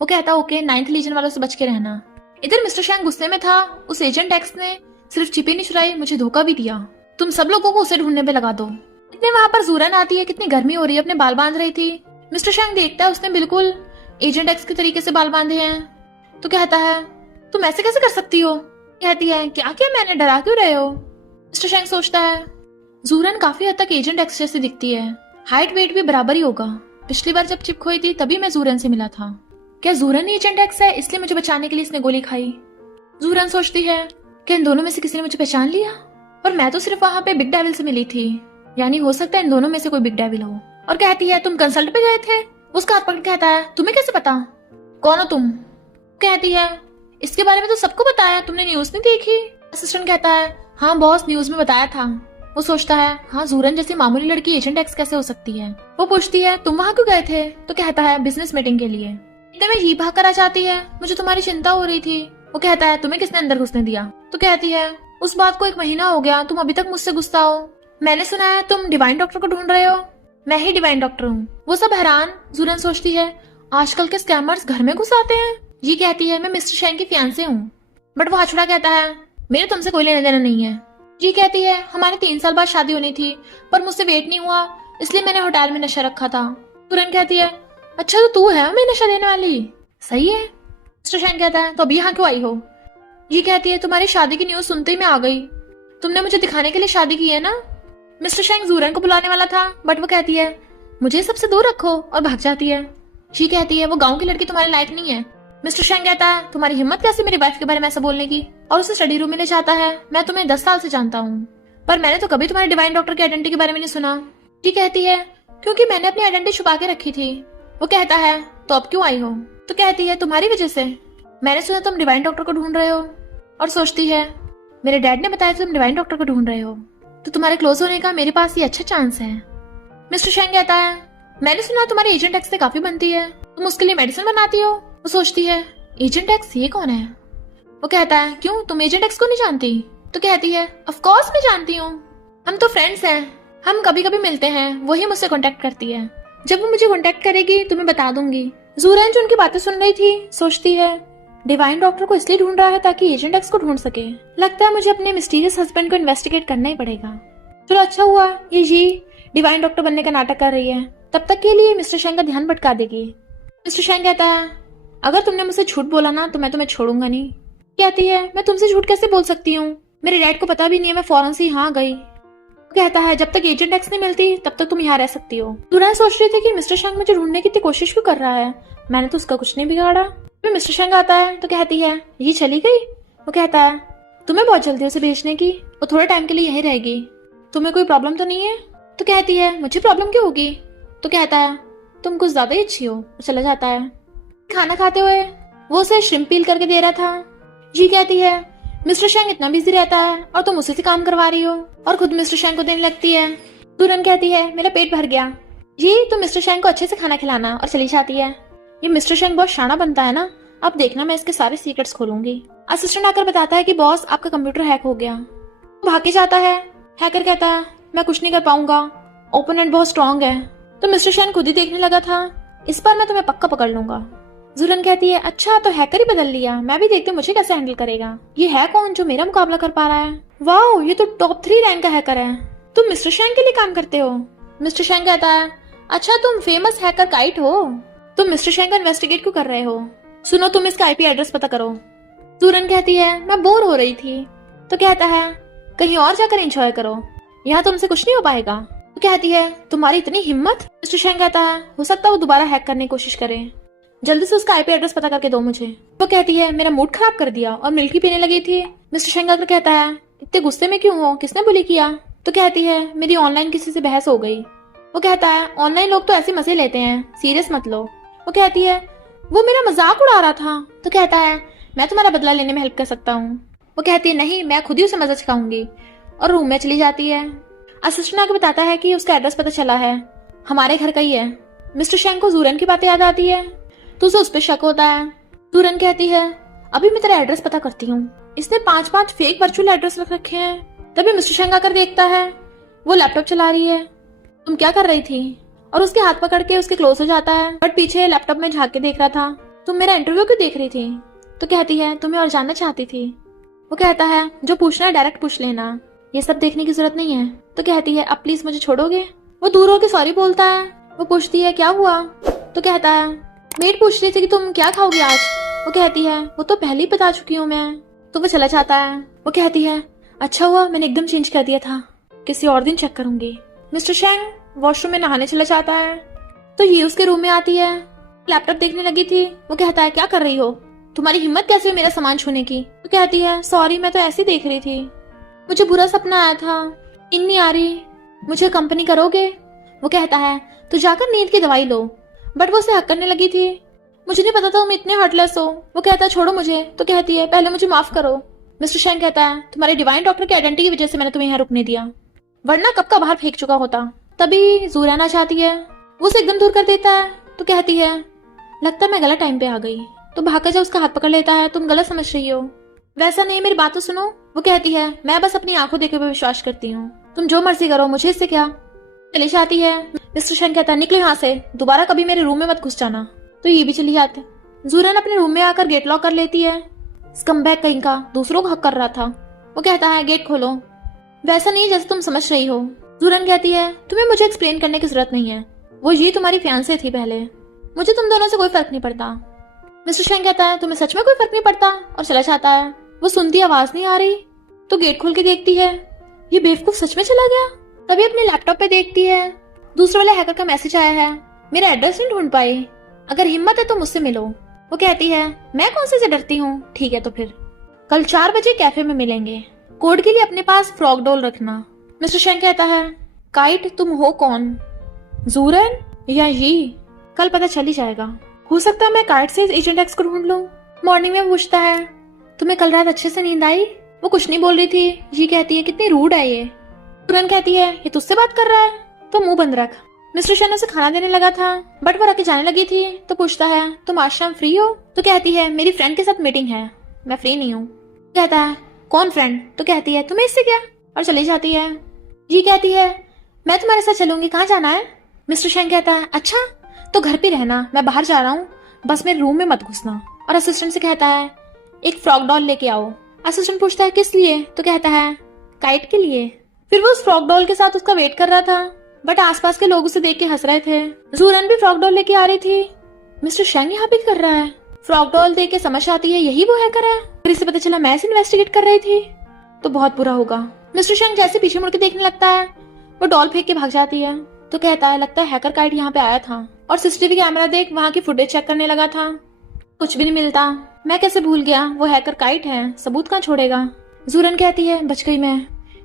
वो कहता है ओके, 9th लीजन वालों से बच के रहना। इधर मिस्टर शैंग गुस्से में था। उस एजेंट एक्स ने सिर्फ चिपी नहीं चुराई, मुझे धोखा भी दिया। तुम सब लोगों को उसे ढूंढने पे लगा दो। इतने वहां पर जूरन आती है, कितनी गर्मी हो रही है, अपने बाल बांध रही थी। मिस्टर शैंग देखता है उसने बिल्कुल एजेंट एक्स के तरीके से बाल बांधे हैं। तो कहता है तुम ऐसे कैसे कर सकती हो? कहती है क्या क्या मैंने, डरा क्यों रहे हो? मिस्टर शैंग सोचता है जूरन काफी हद तक एजेंट एक्स जैसी दिखती है, हाइट वेट भी बराबर ही होगा। पिछली बार जब चिप खोई थी तभी मैं जूरन से मिला था। क्या जूरन ही एजेंट एक्स है, इसलिए मुझे बचाने के लिए इसने गोली खाई? जूरन सोचती है कि इन दोनों में से किसी ने मुझे पहचान लिया, और मैं तो सिर्फ वहां पे बिग डेविल से मिली थी, यानी हो सकता है इन दोनों में से कोई बिग डेविल हो। और कहती है तुम कंसल्ट पे गए थे? उसका हाथ पकड़ कहता है तुम्हें कैसे पता? कौन हो तुम? कहती है इसके बारे में तो सबको बताया, तुमने न्यूज नहीं देखी? असिस्टेंट कहता है हाँ बॉस, न्यूज में बताया था। वो सोचता है हाँ जूरन जैसी मामूली लड़की एजेंट एक्स कैसे हो सकती है। वो पूछती है तुम वहां क्यों गए थे? तो कहता है बिजनेस मीटिंग के लिए। इतने में ही भाग कर आ जाती है, मुझे तुम्हारी चिंता हो रही थी। वो कहता है तुम्हें किसने अंदर घुसने दिया? तो कहती है उस बात को 1 महीना हो गया, तुम अभी तक मुझसे गुस्सा हो। मैंने सुना है तुम डिवाइन डॉक्टर को ढूंढ रहे हो। मैं ही डिवाइन डॉक्टर हूँ। वो सब हैरान। जूरन सोचती है आजकल के स्कैमर्स घर में घुस आते हैं। ये कहती है मैं मिस्टर शैंग की फियांसे हूँ। बट वो हछड़ा कहता है मेरे तुमसे कोई लेना देना नहीं है। ये कहती है हमारे 3 साल बाद शादी होनी थी, पर मुझसे वेट नहीं हुआ, इसलिए मैंने होटल में नशा रखा था। जूरन कहती है अच्छा तो तू है हमें नशा देने वाली? सही है। मिस्टर शैंग कहता है तो अभी यहाँ क्यों आई हो? ये कहती है तुम्हारी शादी की न्यूज सुनते ही मैं आ गई, तुमने मुझे दिखाने के लिए शादी की है ना? मिस्टर शैंग जूरन को बुलाने वाला था, बट वो कहती है मुझे सबसे दूर रखो, और भाग जाती है। शी कहती है वो गांव की लड़की तुम्हारे लायक नहीं है। मिस्टर शैंग कहता है तुम्हारी हिम्मत कैसे मेरी वाइफ के बारे में ऐसा बोलने की, और उसे स्टडी रूम में ले जाता है। मैं तुम्हें 10 साल से जानता हूँ, पर मैंने तो कभी तुम्हारे डिवाइन डॉक्टर की आइडेंटिटी के बारे में नहीं सुना। शी कहती है क्योंकि मैंने अपनी आइडेंटिटी छुपा के रखी थी। वो कहता है तो अब क्यों आई हो? तो कहती है तुम्हारी वजह से। मैंने सुना तुम डिवाइन डॉक्टर को ढूंढ रहे हो। और सोचती है मेरे डैड ने बताया तुम डिवाइन डॉक्टर को ढूंढ रहे हो, तो तुम्हारे क्लोज होने का मेरे पास ये अच्छा चांस है। मिस्टर शैंग कहता है मैंने सुना तुम्हारी एजेंट एक्स से काफी बनती है, तुम उसके लिए मेडिसिन बनाती हो। वो सोचती है एजेंट एक्स ये कौन है? वो कहता है क्यों तुम एजेंट एक्स को नहीं जानती? तो कहती है ऑफ कोर्स मैं जानती हूँ, हम तो फ्रेंड्स हैं, हम कभी कभी मिलते हैं, वही मुझसे कांटेक्ट करती है। जब वो मुझे कांटेक्ट करेगी तो मैं बता दूंगी। जूरन जो उनकी बातें सुन रही थी सोचती है डिवाइन डॉक्टर को इसलिए ढूंढ रहा है ताकि एजेंट एक्स को ढूंढ सके। लगता है मुझे अपने मिस्टीरियस हस्बैंड को इन्वेस्टिगेट करना ही पड़ेगा। चलो अच्छा हुआ ये जी डिवाइन डॉक्टर बनने का नाटक कर रही है, तब तक के लिए मिस्टर शैंग का ध्यान भटका देगी। मिस्टर शैंग कहता है अगर तुमने मुझसे झूठ बोला ना तो मैं तुम्हें छोड़ूंगा नहीं। कहती है मैं तुमसे झूठ कैसे बोल सकती हूँ, मेरे डैड को पता भी नहीं है, मैं फौरन से यहाँ गई। कहता है जब तक एजेंट एक्स नहीं मिलती तब तक तुम यहाँ रह सकती हो। दुरान सोच रही थी कि मिस्टर शैंग मुझे ढूंढने की इतनी कोशिश क्यों कर रहा है, मैंने तो उसका कुछ नहीं बिगाड़ा। फिर मिस्टर शैंग आता है तो कहती है ये चली गई? वो कहता है तुम्हें बहुत जल्दी उसे भेजने की, वो थोड़े टाइम के लिए यहीं रहेगी, तुम्हें कोई प्रॉब्लम तो नहीं है? तो कहती है मुझे प्रॉब्लम क्यों होगी? तो कहता है तुम कुछ ज्यादा ही अच्छी हो, और चला जाता है। खाना खाते हुए वो उसे श्रिम्प पील करके दे रहा था। जी कहती है मिस्टर शैंग इतना बिजी रहता है और तुम उसी से काम करवा रही हो, और खुद मिस्टर शैंग को देने लगती है। तुरंत कहती है मेरा पेट भर गया, जी तुम मिस्टर शैंग को अच्छे से खाना खिलाना, और चली जाती है। ये मिस्टर शैंग बहुत शाना बनता है ना, अब देखना मैं इसके सारे सीक्रेट्स खोलूंगी। असिस्टेंट आकर बताता है कि बॉस आपका कंप्यूटर हैक हो गया। भाग के जाता है। हैकर कहता है मैं कुछ नहीं कर पाऊंगा, ओपोनेंट बहुत स्ट्रॉन्ग है। तो मिस्टर शैंग खुद ही देखने लगा था, इस बार मैं तुम्हें पक्का पकड़ लूंगा। जूरन कहती है अच्छा तो हैकर ही बदल लिया, मैं भी देखती हूँ मुझे कैसे हैंडल करेगा। ये है कौन जो मेरा मुकाबला कर पा रहा है? वाओ ये तो टॉप 3 रैंक का हैकर है, तुम मिस्टर शैंग के लिए काम करते हो? मिस्टर शैंग कहता है अच्छा तुम फेमस हैकर काइट हो, तुम मिस्टर शैंग का इन्वेस्टिगेट क्यों कर रहे हो? सुनो तुम इसका आईपी एड्रेस पता करो। जूरन कहती है मैं बोर हो रही थी। तो कहता है कहीं और जाकर एंजॉय करो, यहाँ तुमसे कुछ नहीं हो पाएगा। तो कहती है तुम्हारी इतनी हिम्मत? मिस्टर शैंग कहता है हो सकता है वो दोबारा हैक करने की कोशिश करे, जल्दी से उसका आईपी एड्रेस पता करके दो मुझे। वो कहती है मेरा मूड खराब कर दिया और मिल्क ही पीने लगी थी। मिस्टर शैंग आकर कहता है इतने गुस्से में क्यों हो, किसने बुली किया? तो कहती है मेरी ऑनलाइन किसी से बहस हो गई। वो कहता है ऑनलाइन लोग तो ऐसे मजे लेते हैं, सीरियस मत लो। वो कहती है वो मेरा मजाक उड़ा रहा था। तो कहता है मैं तुम्हारा बदला लेने में हेल्प कर सकता हूँ। वो कहती है नहीं मैं खुद ही उसे मजा सिखाऊंगी, और रूम में चली जाती है। असिस्टेंट आके बताता है कि उसका एड्रेस पता चला है, हमारे घर का ही है। मिस्टर शैंग को जूरन की बातें याद आती है तो उसे उस पर शक होता है। जूरन कहती है अभी मैं तेरा एड्रेस पता करती हूँ, इसने 5 फेक वर्चुअल एड्रेस रख रखे हैं। तभी मिस्टर शैंग आकर देखता है वो लैपटॉप चला रही है। तुम क्या कर रही थी? और उसके हाथ पकड़ के उसके क्लोज हो जाता है, बट पीछे लैपटॉप में झांक के देख रहा था। तुम मेरा इंटरव्यू क्यों देख रही थी? तो कहती है तुम्हें और जानना चाहती थी। वो कहता है जो पूछना है डायरेक्ट पूछ लेना, ये सब देखने की जरूरत नहीं है। तो कहती है अब प्लीज मुझे छोड़ोगे। वो दूर होकर सॉरी बोलता है। वो पूछती है क्या हुआ। तो कहता है मेड पूछ रही थी कि तुम क्या खाओगे आज। वो कहती है वो तो पहले ही बता चुकी हूँ मैं। तो वो चला जाता है। वो कहती है अच्छा हुआ मैंने एकदम चेंज कर दिया था, किसी और दिन चेक करूंगी। मिस्टर शेंग वॉशरूम में नहाने चला जाता है। तो ये उसके रूम में आती है, लैपटॉप देखने लगी थी। वो कहता है क्या कर रही हो, तुम्हारी हिम्मत कैसे हुई मेरा सामान छूने की। तो कहती है सॉरी मैं तो ऐसे देख रही थी, मुझे बुरा सपना आया था, नींद नहीं आ रही, मुझे कंपनी करोगे। वो कहता है तो जाकर नींद की दवाई लो। बट वो उसे हक करने लगी थी। मुझे नहीं पता था तुम इतने हार्टलेस हो। वो कहता है छोड़ो मुझे। तो कहती है पहले मुझे माफ करो। मिस्टर शेंग कहता है तुम्हारे डिवाइन डॉक्टर की आइडेंटिटी की वजह से मैंने तुम्हें यहाँ रुकने दिया, वरना कब का बाहर फेंक चुका होता। तभी जू रहना चाहती है, वो उसे एकदम दूर कर देता है। तो कहती है लगता है मैं गलत टाइम पे आ गई। तो भागा जा उसका हाथ पकड़ लेता है, तुम गलत समझ रही हो, वैसा नहीं, मेरी बात तो सुनो। वो कहती है मैं बस अपनी आंखों देखे हुए विश्वास करती हूँ, तुम जो मर्जी करो मुझे इससे क्या। चली जाती है। मिस्टर शेंग कहता है निकलो यहाँ से, दोबारा कभी मेरे रूम में मत घुस जाना। तो ये भी चली जाते। जूरन अपने रूम में आकर गेट लॉक कर लेती है। स्कम्बैग कहीं का दूसरों को हक कर रहा था। वो कहता है गेट खोलो, वैसा नहीं जैसे तुम समझ रही हो। जूरन कहती है तुम्हें मुझे एक्सप्लेन करने की जरूरत नहीं है, वो ये तुम्हारी फियांसे थी पहले, मुझे तुम दोनों से कोई फर्क नहीं पड़ता। मिस्टर शेंग कहता है तुम्हें सच में कोई फर्क नहीं पड़ता, और चला जाता है। वो सुनती आवाज नहीं आ रही तो गेट खोल के देखती है, ये बेवकूफ सच में चला गया। तभी अपने लैपटॉप पे देखती है दूसरे वाले हैकर का मैसेज आया है, मेरा एड्रेस नहीं ढूंढ पाई, अगर हिम्मत है तो मुझसे मिलो। वो कहती है मैं कौन से डरती हूँ, ठीक है तो फिर कल 4 बजे कैफे में मिलेंगे, कोड के लिए अपने पास फ्रॉग डॉल रखना। मिस्टर शेंग कहता है काइट तुम हो कौन, जूरन या ये, कल पता चल ही जाएगा, हो सकता है मैं काइट से एजेंट एक्स को ढूंढ लूं। मॉर्निंग में पूछता है तुम्हें कल रात अच्छे से नींद आई। वो कुछ नहीं बोल रही थी। ये कहती है कितनी रूड है ये। जूरन कहती है ये तुझसे बात कर रहा है, तो मुंह बंद रख। मिस्टर शेंग उसे खाना देने लगा था, बट वो रख जाने लगी थी। तो पूछता है तुम आज शाम फ्री हो। तो कहती है मेरी फ्रेंड के साथ मीटिंग है, मैं फ्री नहीं हूँ। कहता है कौन फ्रेंड। तो कहती है तुम्हें इससे क्या, और चली जाती है। ये कहती है मैं तुम्हारे साथ चलूंगी, कहाँ जाना है। मिस्टर शेंग कहता है अच्छा तो घर पे रहना, मैं बाहर जा रहा हूँ, बस मेरे रूम में मत घुसना। और असिस्टेंट से कहता है एक फ्रॉक डॉल लेके आओ। असिस्टेंट पूछता है किस लिए। तो कहता है काइट के लिए। फिर वो उस फ्रॉक डॉल के साथ उसका वेट कर रहा था, बट आसपास के लोग उसे देख के हंस रहे थे। जूरन भी फ्रॉक डॉल लेके आ रही थी। मिस्टर शेंग यहाँ भी कर रहा है। फ्रॉक डॉल देख के समझ आती है यही वो हैकर है, फिर इसे पता चला मैं इसे इन्वेस्टिगेट कर रही थी, तो बहुत बुरा होगा। मिस्टर शेंग जैसे पीछे मुड़ के देखने लगता है, वो डॉल फेंक के भाग जाती है। तो कहता है लगता है हैकर काइट यहाँ पे आया था और सीसीटीवी कैमरा देख वहाँ की फुटेज चेक करने लगा था, कुछ भी नहीं मिलता। मैं कैसे भूल गया वो हैकर काइट है, सबूत कहाँ छोड़ेगा। जूरन कहती है बच गई मैं,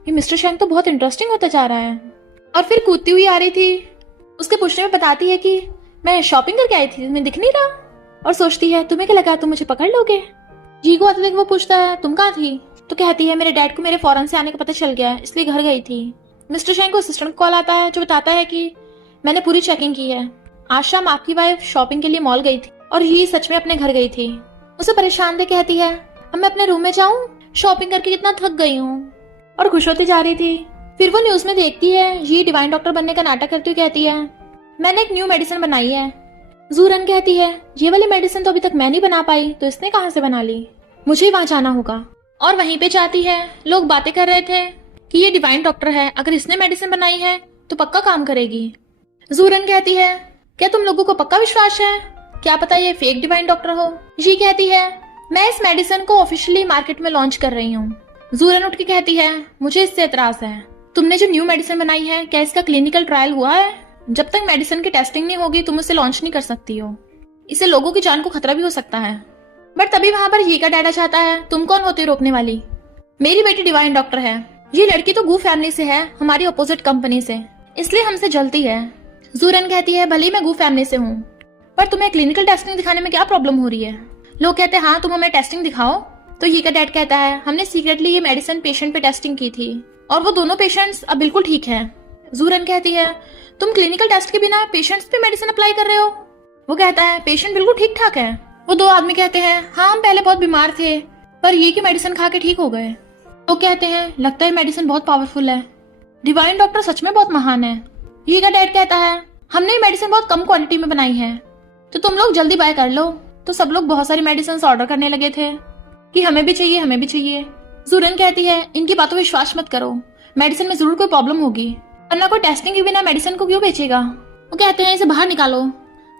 ये मिस्टर शेंग तो बहुत इंटरेस्टिंग होता जा रहा है। और फिर कूदती हुई आ रही थी, उसके पूछने में बताती है कि मैं शॉपिंग करके आई थी, तुम्हें दिख नहीं रहा। और सोचती है तुम्हें क्या लगा तुम मुझे पकड़ लोगे। जी को आते देख वो पूछता है तुम कहाँ थी। तो कहती है मेरे डैड को मेरे फॉरेन से आने का पता चल गया, इसलिए घर गई थी। मिस्टर शेंग को असिस्टेंट कॉल आता है जो बताता है कि मैंने पूरी चेकिंग की है, आज शाम आपकी वाइफ शॉपिंग के लिए मॉल गई थी और ये सच में अपने घर गई थी। उसे परेशान देख कहती है अब मैं अपने रूम में जाऊं, शॉपिंग करके कितना थक गई हूँ, और खुश होती जा रही थी। फिर वो न्यूज में देखती है ये डिवाइन डॉक्टर बनने का नाटक करती हुई कहती है मैंने एक न्यू मेडिसिन बनाई है। जूरन कहती है ये वाली मेडिसिन तो अभी तक मैं नहीं बना पाई, तो इसने कहाँ से बना ली, मुझे वहां जाना होगा। और वहीं पे जाती है, लोग बातें कर रहे थे कि ये डिवाइन डॉक्टर है, अगर इसने मेडिसिन बनाई है तो पक्का काम करेगी। जूरन कहती है क्या तुम लोगों को पक्का विश्वास है, क्या पता ये फेक डिवाइन डॉक्टर हो। जी कहती है मैं इस मेडिसिन को ऑफिशियली मार्केट में लॉन्च कर रही हूँ। जूरन उठ के कहती है मुझे इससे एतराज है, तुमने जो न्यू मेडिसिन बनाई है क्या इसका क्लिनिकल ट्रायल हुआ है, जब तक मेडिसिन की टेस्टिंग नहीं होगी तुम उसे लॉन्च नहीं कर सकती हो, इससे लोगों की जान को खतरा भी हो सकता है। बट तभी वहां पर ये का डैडा चाहता है तुम कौन होती हो रोकने वाली, मेरी बेटी डिवाइन डॉक्टर है, ये लड़की तो गू फैमिली से है, हमारी अपोजिट कंपनी से, इसलिए हमसे जलती है। जूरन कहती है भले ही मैं गू फैमिली से हूँ, पर तुम्हें क्लिनिकल टेस्टिंग दिखाने में क्या प्रॉब्लम हो रही है। लोग कहते हैं हाँ तुम हमें टेस्टिंग दिखाओ। तो ये का डैड कहता है हमने सीक्रेटली ये मेडिसिन पेशेंट पे टेस्टिंग की थी और वो दोनों पेशेंट्स अब बिल्कुल ठीक हैं। जूरन कहती है तुम क्लिनिकल टेस्ट के बिना पेशेंट्स पे मेडिसिन अप्लाई कर रहे हो। वो कहता है पेशेंट बिल्कुल ठीक ठाक है। वो दो आदमी कहते हैं हाँ हम पहले बहुत बीमार थे पर ये की मेडिसिन खा के ठीक हो गए। वो कहते हैं लगता है मेडिसिन बहुत पावरफुल है, डिवाइन डॉक्टर सच में बहुत महान है। ये का डैड कहता है हमने ये मेडिसिन बहुत कम क्वांटिटी में बनाई है, तो तुम लोग जल्दी बाय कर लो तो सब लोग बहुत सारी मेडिसिन ऑर्डर करने लगे थे कि हमें भी चाहिए, हमें भी चाहिए। जूरन कहती है इनकी बातों पर विश्वास मत करो, मेडिसिन में जरूर कोई प्रॉब्लम होगी, वरना कोई टेस्टिंग के बिना मेडिसिन को क्यों बेचेगा। वो कहते हैं इसे बाहर निकालो।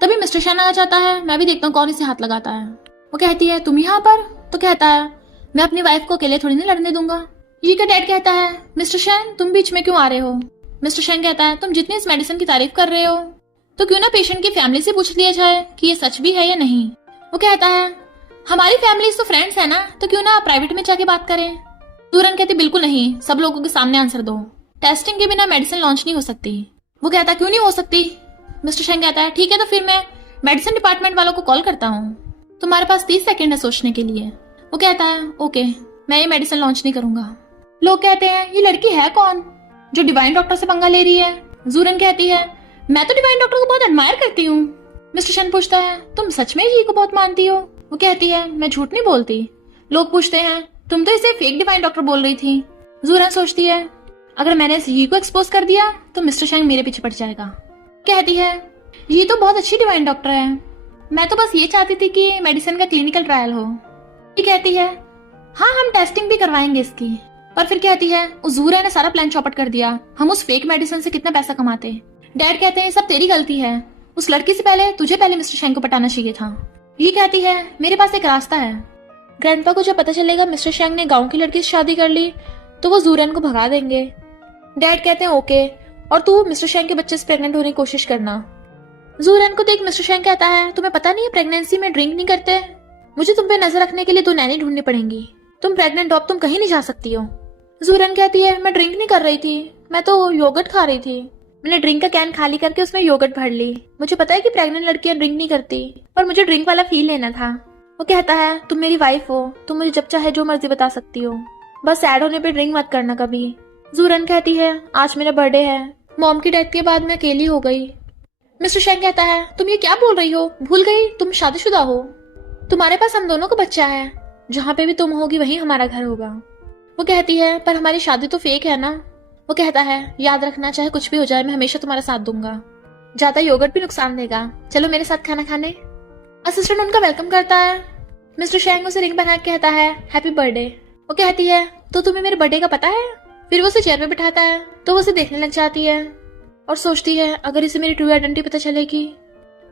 तभी मिस्टर शैन आ जाता है। मैं भी देखता हूँ कौन इसे हाथ लगाता है। वो कहती है तुम यहाँ पर? तो कहता है मैं अपनी वाइफ को अकेले थोड़ी नहीं लड़ने दूंगा। ये का डैड कहता है मिस्टर शैन तुम बीच में क्यों आ रहे हो। मिस्टर शैन कहता है तुम जितनी इस मेडिसिन की तारीफ कर रहे हो तो क्यों ना पेशेंट की फैमिली से पूछ लिया जाए कि ये सच भी है या नहीं। वो कहता है हमारी फैमिली तो फ्रेंड्स है ना, तो क्यों ना प्राइवेट में जाके बात करें। जूरन कहती बिल्कुल नहीं, सब लोगों के सामने आंसर दो, टेस्टिंग के बिना मेडिसिन लॉन्च नहीं हो सकती। वो कहता क्यों नहीं हो सकती। मिस्टर शैन कहता है ठीक है तो फिर मैं मेडिसिन डिपार्टमेंट वालों को कॉल करता हूँ, तुम्हारे पास 30 सेकंड है सोचने के लिए। वो कहता है ओके, मैं ये मेडिसिन लॉन्च नहीं करूंगा। लोग कहते हैं ये लड़की है कौन जो डिवाइन डॉक्टर से पंगा ले रही है। जूरन कहती है मैं तो डिवाइन डॉक्टर को बहुत एडमायर करती हूँ। मिस्टर शैन पूछता है तुम सच में ही को बहुत मानती हो। वो कहती है मैं झूठ नहीं बोलती। लोग पूछते हैं तुम तो इसे फेक डिवाइन डॉक्टर बोल रही थी। जूरन सोचती है अगर मैंने इस ही को एक्सपोज कर दिया तो मिस्टर शैन मेरे पीछे पड़ जाएगा। कहती है ये तो बहुत अच्छी डिवाइन डॉक्टर है, मैं तो बस ये चाहती थी कि मेडिसिन का क्लिनिकल ट्रायल हो। ये कहती है हाँ हम टेस्टिंग भी करवाएंगे इसकी। पर फिर कहती है उस जूरन ने सारा प्लान चौपट कर दिया, हम उस फेक मेडिसिन से कितना पैसा कमाते। डैड कहते हैं सब तेरी गलती है, उस लड़की से तुझे पहले मिस्टर शैन को पटाना चाहिए था। ये कहती है मेरे पास एक रास्ता है। ग्रैंडपा को जब पता चलेगा मिस्टर शैंग ने गांव की लड़की से शादी कर ली तो वो जूरन को भगा देंगे। डैड कहते हैं ओके, और तू मिस्टर शैंग के बच्चे से प्रेग्नेंट होने की कोशिश करना। जूरन को देख मिस्टर शैंग कहता है तुम्हें पता नहीं है प्रेगनेंसी में ड्रिंक नहीं करते, मुझे तुम पे नजर रखने के लिए 2 नैनी ढूंढनी पड़ेंगी, तुम प्रेग्नेंट हो, तुम कहीं नहीं जा सकती हो। जूरन कहती है मैं ड्रिंक नहीं कर रही थी, मैं तो योगर्ट खा रही थी, मैंने ड्रिंक का कैन खाली करके उसमें योगर्ट भर ली, मुझे पता है कि प्रेग्नेंट लड़कियां ड्रिंक नहीं करती पर मुझे ड्रिंक वाला फील लेना था। वो कहता है तुम मेरी वाइफ हो, तुम मुझे जब चाहे जो मर्जी बता सकती हो, बस सैड होने पे ड्रिंक मत करना कभी। जूरन कहती है आज मेरा बर्थडे है, मॉम की डेथ के बाद मैं अकेली हो गई। मिस्टर शैंग कहता है तुम ये क्या बोल रही हो, भूल गई तुम शादीशुदा हो, तुम्हारे पास हम दोनों का बच्चा है, जहाँ पे भी तुम होगी वहीं हमारा घर होगा। वो कहती है पर हमारी शादी तो फेक है ना। वो कहता है याद रखना चाहे कुछ भी हो जाए मैं हमेशा तुम्हारा साथ दूंगा, ज्यादा योगर्ट भी नुकसान देगा, चलो मेरे साथ खाना खाने। असिस्टेंट उनका वेलकम करता है। मिस्टर शैंग उसे रिंग बना के कहता है हैप्पी बर्थडे। वो कहती है तो तुम्हें मेरे बर्थडे का पता है। फिर वो उसे चेयर पे बिठाता है तो वो उसे देखने लग जाती है और सोचती है अगर इसे मेरी ट्रू आइडेंटिटी पता चलेगी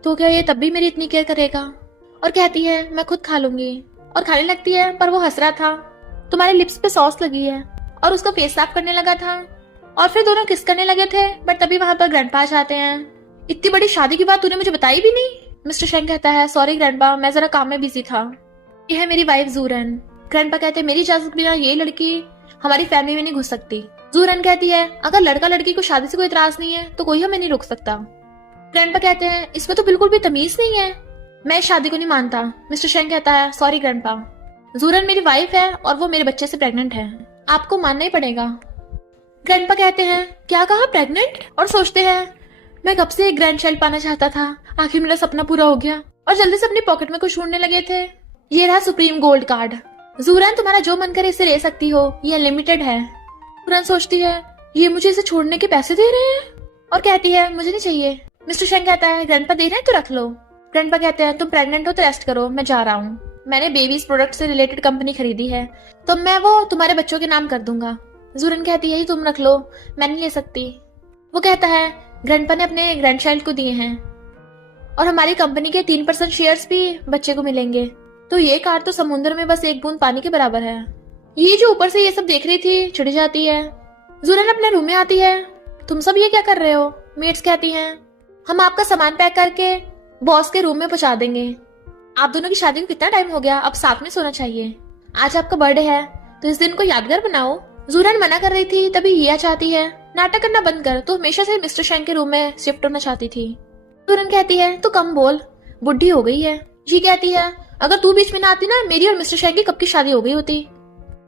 तो क्या ये तब भी मेरी इतनी केयर करेगा। और कहती है मैं खुद खा लूंगी, और खाने लगती है पर वो हंस रहा था। तुम्हारे लिप्स पे सॉस लगी है, और उसका फेस साफ करने लगा था और फिर दोनों किस करने लगे थे, बट तभी वहां पर ग्रैंडपा आ जाते हैं। इतनी बड़ी शादी की बात तूने मुझे बताई भी नहीं। मिस्टर शैंग कहता है सॉरी ग्रैंडपा, मैं जरा काम में बिजी था। ये है मेरी वाइफ जूरन। ग्रैंडपा कहते हैं मेरी इजाजत बिना ये लड़की हमारी फैमिली में नहीं घुस सकती। जूरन कहती है अगर लड़का लड़की को शादी से कोई इतराज नहीं है तो कोई हमें नहीं रोक सकता। ग्रैंडपा कहते हैं इसमें तो बिल्कुल भी तमीज नहीं है, मैं इस शादी को नहीं मानता। मिस्टर शैंग कहता है सॉरी ग्रैंडपा, जूरन मेरी वाइफ है और वो मेरे बच्चे से प्रेग्नेंट है, आपको मानना ही पड़ेगा। ग्रैंडपा कहते हैं क्या कहा प्रेग्नेंट, और सोचते हैं मैं कब से एक ग्रैंड चाइल्ड पाना चाहता था, आखिर मेरा सपना पूरा हो गया। और जल्दी से अपनी पॉकेट में कुछ ढूंढने लगे थे। ये रहा सुप्रीम गोल्ड कार्ड। जूरन तुम्हारा जो मन करे इसे ले सकती हो, ये अनलिमिटेड है। जूरन सोचती है ये मुझे इसे छोड़ने के पैसे दे रहे हैं, और कहती है मुझे नहीं चाहिए। मिस्टर शैंग कहता है ग्रैंडपा दे रहे हैं तो रख लो। ग्रैंडपा कहते हैं तुम प्रेग्नेंट हो तो रेस्ट करो, मैं जा रहा हूँ, मैंने बेबीज प्रोडक्ट से रिलेटेड कंपनी खरीदी है तो मैं वो तुम्हारे बच्चों के नाम कर दूंगा। जूरन कहती है तुम रख लो, मैं नहीं ले सकती। वो कहता है ग्रैंडपा ने अपने ग्रैंड चाइल्ड को दिए हैं और हमारी कंपनी के 3% शेयर्स भी बच्चे को मिलेंगे, तो ये कार तो समुद्र में बस एक बूंद पानी के बराबर है। ये जो ऊपर से ये सब देख रही थी चिढ़ जाती है। जूरन अपने रूम में आती है, तुम सब ये क्या कर रहे हो। मेट्स कहती हैं हम आपका सामान पैक करके बॉस के रूम में पहुंचा देंगे, आप दोनों की शादी को कितना टाइम हो गया, अब साथ में सोना चाहिए, आज आपका बर्थडे है तो इस दिन को यादगार बनाओ। जूरन मना कर रही थी तभी ये चाहती है नाटक करना बंद कर, तो हमेशा से मिस्टर शैंग के रूम में शिफ्ट होना चाहती थी। जूरन कहती है तू कम बोल, बुढ़ी हो गई है। ये कहती है अगर तू बीच में ना आती ना मेरी और मिस्टर शैंग की कब की शादी हो गई होती।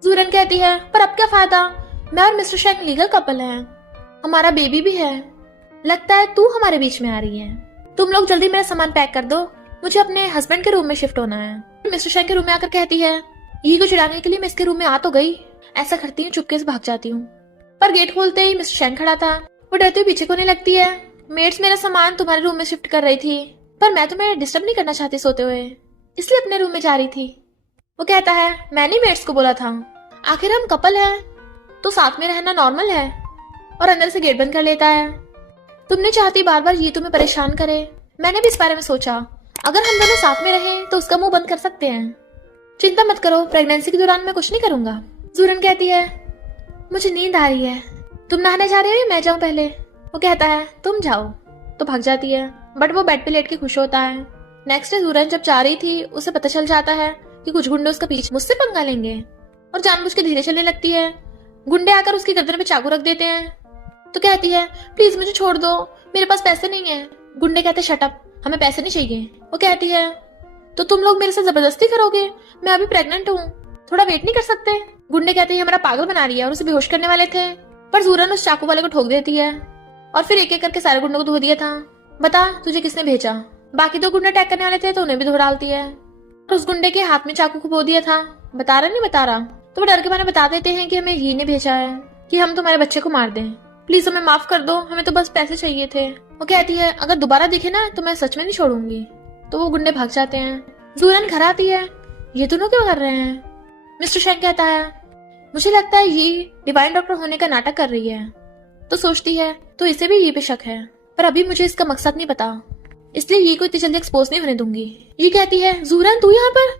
जूरन कहती है पर अब क्या फायदा, मैं और मिस्टर शैंग लीगल कपल हैं, हमारा बेबी भी है, लगता है तू हमारे बीच में आ रही है, तुम लोग जल्दी मेरा सामान पैक कर दो, मुझे अपने हस्बैंड के रूम में शिफ्ट होना है। मिस्टर शैंग के रूम में आकर कहती है ये को चिढ़ाने के लिए मैं इसके रूम में आ तो गई, ऐसा करती हूँ चुपके से भाग जाती हूँ। पर गेट खोलते ही मिस्टर शैंग खड़ा था, वो डरते हुए पीछे कोने लगती है। मेट्स मेरा सामान तुम्हारे रूम में शिफ्ट कर रही थी पर मैं तुम्हें डिस्टर्ब नहीं करना चाहती सोते हुए। इसलिए अपने रूम में जा रही थी। वो कहता है मैंने मेट्स को बोला था, आखिर हम कपल हैं तो साथ में रहना नॉर्मल है, और अंदर से गेट बंद कर लेता है। तुमने चाहती बार बार ये तुम्हें परेशान करे। मैंने भी इस बारे में सोचा, अगर हम दोनों साथ में रहें तो उसका मुंह बंद कर सकते हैं। चिंता मत करो, प्रेगनेंसी के दौरान मैं कुछ नहीं करूंगा। जूरन कहती है मुझे नींद आ रही है, तुम नहाने जा रहे हो या मैं जाऊं पहले? वो कहता है तुम जाओ, तो भाग जाती है, बट वो बेड पे लेट के खुश होता है। नेक्स्ट डे जूरन जब जा रही थी उसे पता चल जाता है कि कुछ गुंडे उसका पीछे मुझसे पंगा लेंगे, और जानबूझ के धीरे चलने लगती है। गुंडे आकर उसकी गर्दन पे चाकू रख देते हैं। तो कहती है प्लीज मुझे छोड़ दो, मेरे पास पैसे नहीं है। गुंडे कहते शट अप, हमें पैसे नहीं चाहिए। वो कहती है तो तुम लोग मेरे से जबरदस्ती करोगे, मैं अभी प्रेग्नेंट हूँ, थोड़ा वेट नहीं कर सकते? गुंडे कहते हैं हमारा पागल बना रही है, और उसे बेहोश करने वाले थे। पर जूरन उस चाकू वाले को ठोक देती है, और फिर एक एक करके सारे गुंडों को धो दिया था। बता तुझे किसने भेजा? बाकी दो गुंडे अटैक करने वाले थे तो उन्हें भी धो डालती है, और उस गुंडे के हाथ में चाकू को बो दिया था। बता रहा नहीं बता रहा, तो वो डर के मारे बता देते हैं कि हमें ही ने भेजा है कि हम तुम्हारे बच्चे को मार दें, प्लीज हमें माफ कर दो, हमें तो बस पैसे चाहिए थे। वो कहती है अगर दोबारा दिखे ना तो मैं सच में नहीं छोड़ूंगी। तो वो गुंडे भाग जाते हैं। जूरन घर आती है, ये दोनों क्यों कर रहे हैं? मिस्टर शेंग कहता है मुझे लगता है ये डिवाइन डॉक्टर होने का नाटक कर रही है। तो सोचती है तो इसे भी ये पे शक है, पर अभी मुझे इसका मकसद नहीं पता, इसलिए ये को इतनी जल्दी एक्सपोज नहीं होने दूंगी। ये कहती है जूरन तू यहाँ पर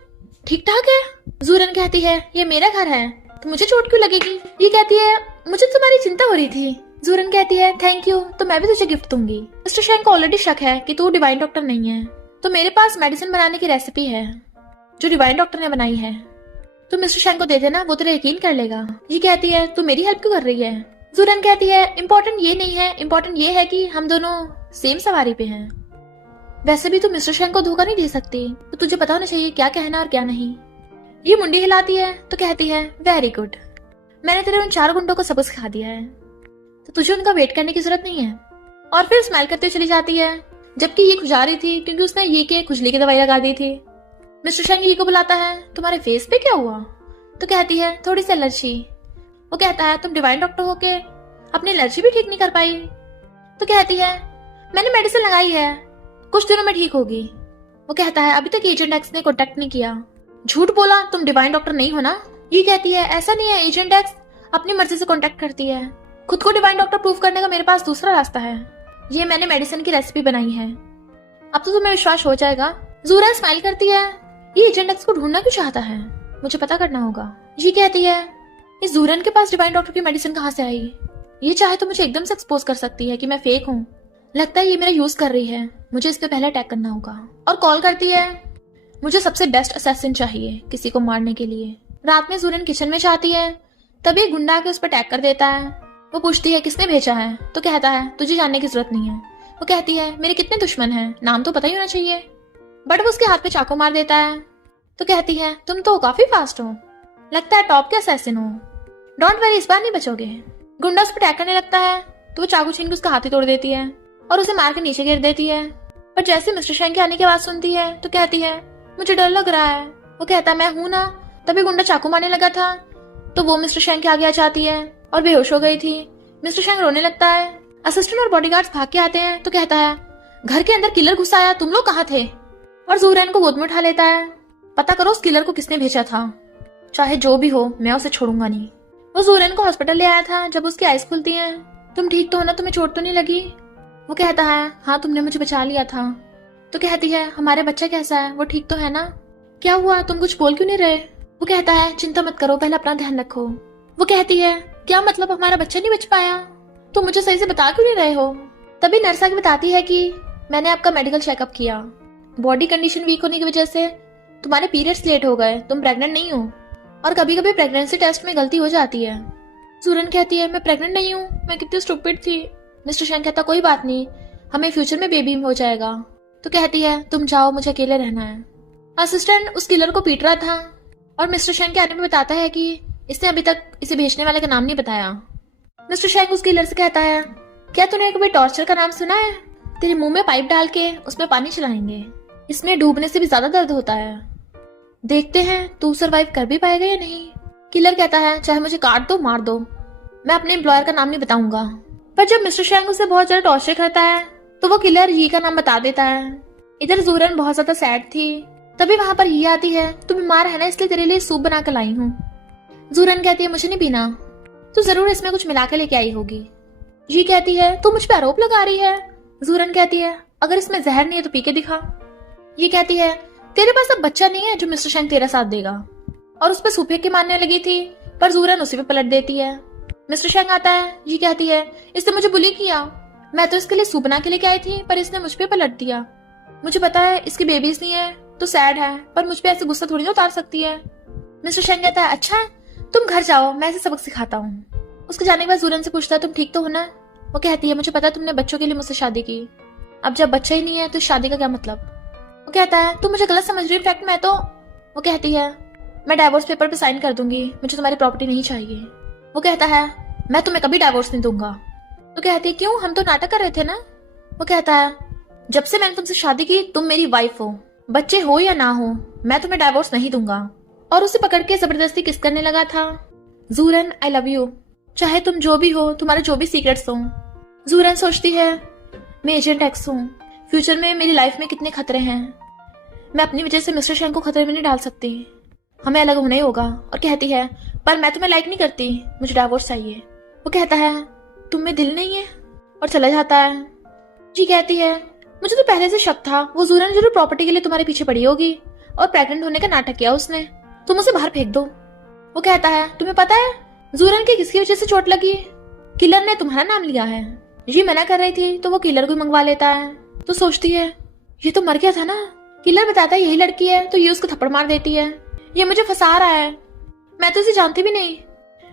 ठीक ठाक है? जूरन कहती है ये मेरा घर है, तो मुझे चोट क्यों लगेगी? ये कहती है मुझे तुम्हारी चिंता हो रही थी। जूरन कहती है थैंक यू, तो मैं भी तुझे गिफ्ट दूंगी। मिस्टर शेंग को ऑलरेडी शक है कि तू डिवाइन डॉक्टर नहीं है, तो मेरे पास मेडिसिन बनाने की रेसिपी है जो डिवाइन डॉक्टर ने बनाई है, तो मिस्टर शेंग को दे देना, वो तेरा यकीन कर लेगा। ये कहती है तू मेरी हेल्प क्यों कर रही है? जूरन कहती है इम्पोर्टेंट ये नहीं है, इम्पोर्टेंट ये है कि हम दोनों सेम सवारी पे हैं। वैसे भी तू मिस्टर शेंग को धोखा नहीं दे सकती, तो तुझे पता होना चाहिए क्या कहना और क्या नहीं। ये मुंडी हिलाती है तो कहती है वेरी गुड, मैंने तेरे उन 4 गुंडों को सबक सिखा दिया है, तो तुझे उनका वेट करने की जरूरत नहीं है। और फिर स्माइल करते चली जाती है, जबकि ये खुजा रही थी क्योंकि उसने ये के खुजली की दवाई लगा दी थी। मिस्टर शेंग ये को बुलाता है तुम्हारे फेस पे क्या हुआ? तो कहती है थोड़ी सी एलर्जी। वो कहता है तुम डिवाइन डॉक्टर होके अपनी एलर्जी भी ठीक नहीं कर पाई? तो कहती है मैंने मेडिसिन लगाई है, कुछ दिनों में ठीक होगी। वो कहता है अभी तक एजेंट एक्स ने कॉन्टेक्ट नहीं किया। झूठ बोला, तुम डिवाइन डॉक्टर नहीं हो ना? ये कहती है ऐसा नहीं है, एजेंट एक्स अपनी मर्जी से कॉन्टेक्ट करती है, खुद को डिवाइन डॉक्टर प्रूव करने का मेरे पास दूसरा रास्ता है, ये मैंने मेडिसिन की रेसिपी बनाई है, अब तो तुम्हें विश्वास हो जाएगा। जूरन स्माइल करती है, ये एजेंट एक्स को ढूंढना क्यों चाहता है, मुझे पता करना होगा। ये कहती है इस जूरन के पास डिवाइन डॉक्टर की मेडिसिन कहाँ से आई? ये चाहे तो मुझे एकदम से एक्सपोज कर सकती है कि मैं फेक हूँ, लगता है ये मेरा यूज कर रही है, मुझे इस पे पहले अटैक करना होगा। और कॉल करती है मुझे सबसे बेस्ट असैसिन चाहिए किसी को मारने के लिए। रात में जूरन किचन में जाती है, तभी एक गुंडा आके उस पर अटैक कर देता है। वो पूछती है किसने भेजा है? तो कहता है तुझे जानने की जरूरत नहीं है। वो कहती है मेरे कितने दुश्मन हैं, नाम तो पता ही होना चाहिए, बट वो उसके हाथ पे चाकू मार देता है। तो कहती है तुम तो काफी फास्ट हो, लगता है टॉप के असैसिन हो, डोंट वरी इस बार नहीं बचोगे। गुंडा उस पर अटैक करने लगता है तो वो चाकू छीन के उसका हाथ ही तोड़ देती है और उसे मार के नीचे गिर देती है। पर जैसे मिस्टर शेंग के आने की आवाज सुनती है तो कहती है मुझे डर लग रहा है। वो कहता मैं हूं ना। तभी गुंडा चाकू मारने लगा था तो वो मिस्टर शेंग के आगे आ जाती है और बेहोश हो गई थी। मिस्टर शेंग रोने लगता है, असिस्टेंट और बॉडीगार्ड्स भाग के आते हैं तो कहता है घर के अंदर किलर घुस आया, तुम लोग कहाँ थे? और जूरन को गोद में उठा लेता है, पता करो उस किलर को किसने भेजा था, चाहे जो भी हो मैं उसे छोड़ूंगा नहीं। वो जूरन को हॉस्पिटल ले आया था। जब उसकी आइज खुलती हैं, तुम ठीक तो हो ना, तुम्हें चोट तो नहीं लगी? वो कहता है हाँ तुमने मुझे बचा लिया था। तो कहती है हमारे बच्चा कैसा है, वो ठीक तो है ना? क्या हुआ, तुम कुछ बोल क्यों नहीं रहे? वो कहता है चिंता मत करो, पहले अपना ध्यान रखो। वो कहती है क्या मतलब हमारा बच्चा नहीं बच पाया, तुम मुझे सही से बता क्यों नहीं रहे हो? तभी नर्स आके बताती है कि मैंने आपका मेडिकल चेकअप किया, बॉडी कंडीशन वीक होने की वजह से तुम्हारे पीरियड्स लेट हो गए, तुम प्रेग्नेंट नहीं हो, और कभी कभी प्रेगनेंसी टेस्ट में गलती हो जाती है। जूरन कहती है मैं प्रेग्नेंट नहीं हूँ, मैं कितनी स्टूपिड थी। मिस्टर शेंग कहता कोई बात नहीं, हमें फ्यूचर में बेबी हो जाएगा। तो कहती है तुम जाओ, मुझे अकेले रहना है। असिस्टेंट उस किलर को पीट रहा था और मिस्टर शेंग के आने में बताता है कि इसने अभी तक इसे भेजने वाले का नाम नहीं बताया। मिस्टर शेंग उस किलर से कहता है क्या तूने कभी टॉर्चर का नाम सुना है? तेरे मुंह में पाइप डाल के उसमें पानी चलाएंगे, इसमें डूबने से भी ज्यादा दर्द होता है, देखते हैं तू सरवाइव कर भी पाएगा या नहीं। किलर कहता है चाहे मुझे काट दो मार दो, मैं अपने एम्प्लॉयर का नाम नहीं बताऊंगा। पर जब मिस्टर शेंग उसे बहुत ज्यादा टॉर्चर करता है तो वो किलर ही का नाम बता देता है। इधर जूरन बहुत ज्यादा सैड थी तभी वहां पर ये आती है, तू बीमार है ना इसलिए तेरे लिए सूप बना कर लाई हूँ। जूरन कहती है मुझे नहीं पीना, तू जरूर इसमें कुछ मिला के लेके आई होगी। जी कहती है तू मुझ पे आरोप लगा रही है। जूरन कहती है अगर इसमें जहर नहीं है तो पी के दिखा। ये कहती है तेरे पास अब बच्चा नहीं है जो मिस्टर शेंग तेरा साथ देगा, और उस पर सूप फेंक के मारने लगी थी, पर जूरन उसी पे पलट देती है। मिस्टर शेंग आता है। जी कहती है इसने मुझे बुली किया, मैं तो इसके लिए सूप बना के लेके आई थी पर इसने मुझ पे पलट दिया। मुझे पता है इसकी बेबीज नहीं है तो सैड है, पर मुझ पे ऐसे गुस्सा थोड़ी ना उतार सकती है। मिस्टर शेंग कहता है अच्छा तुम घर जाओ, मैं इसे सबक सिखाता हूँ। उसके जाने के बाद जूरन से पूछता है तुम ठीक तो हो ना। वो कहती है मुझे पता है तुमने बच्चों के लिए मुझसे शादी की, अब जब बच्चा ही नहीं है तो शादी का क्या मतलब। वो कहता है तुम मुझे गलत समझ रही हो, इनफैक्ट मैं तो। वो कहती है मैं डाइवोर्स पेपर पे साइन कर दूंगी, मुझे तुम्हारी प्रॉपर्टी नहीं चाहिए। वो कहता है मैं तुम्हें कभी डाइवोर्स नहीं दूंगा। तो कहती है क्यों, हम तो नाटक कर रहे थे ना। वो कहता है जब से मैंने तुमसे शादी की तुम मेरी वाइफ हो, बच्चे हो या ना हो मैं तुम्हें डाइवोर्स नहीं दूंगा। और उसे पकड़ के जबरदस्ती किस करने लगा था। जूरन आई लव यू, चाहे तुम जो भी हो, तुम्हारे जो भी सीक्रेट्स हो। जूरन सोचती है मैं एजेंट एक्स हूँ, फ्यूचर में मेरी लाइफ में कितने खतरे हैं, मैं अपनी वजह से मिस्टर शेंग को खतरे में नहीं डाल सकती, हमें अलग होना ही होगा। और कहती है पर मैं तुम्हें लाइक नहीं करती, मुझे डाइवोर्स चाहिए। वो कहता है तुम में दिल नहीं है, और चला जाता है। जी कहती है मुझे तो पहले से शक था, वो जूरन जरूर प्रॉपर्टी के लिए तुम्हारे पीछे पड़ी होगी और प्रेग्नेंट होने का नाटक किया उसने, तुम उसे बाहर फेंक दो। वो कहता है तुम्हें पता है जूरन के किसकी वजह से चोट लगी, किलर ने तुम्हारा नाम लिया है। जी मना कर रही थी तो वो किलर को मंगवा लेता है। तो सोचती है ये तो मर गया था ना, किलर बताता है यही लड़की है, तो ये उसको थप्पड़ मार देती है, ये मुझे फंसा रहा है, मैं तो इसे जानती भी नहीं।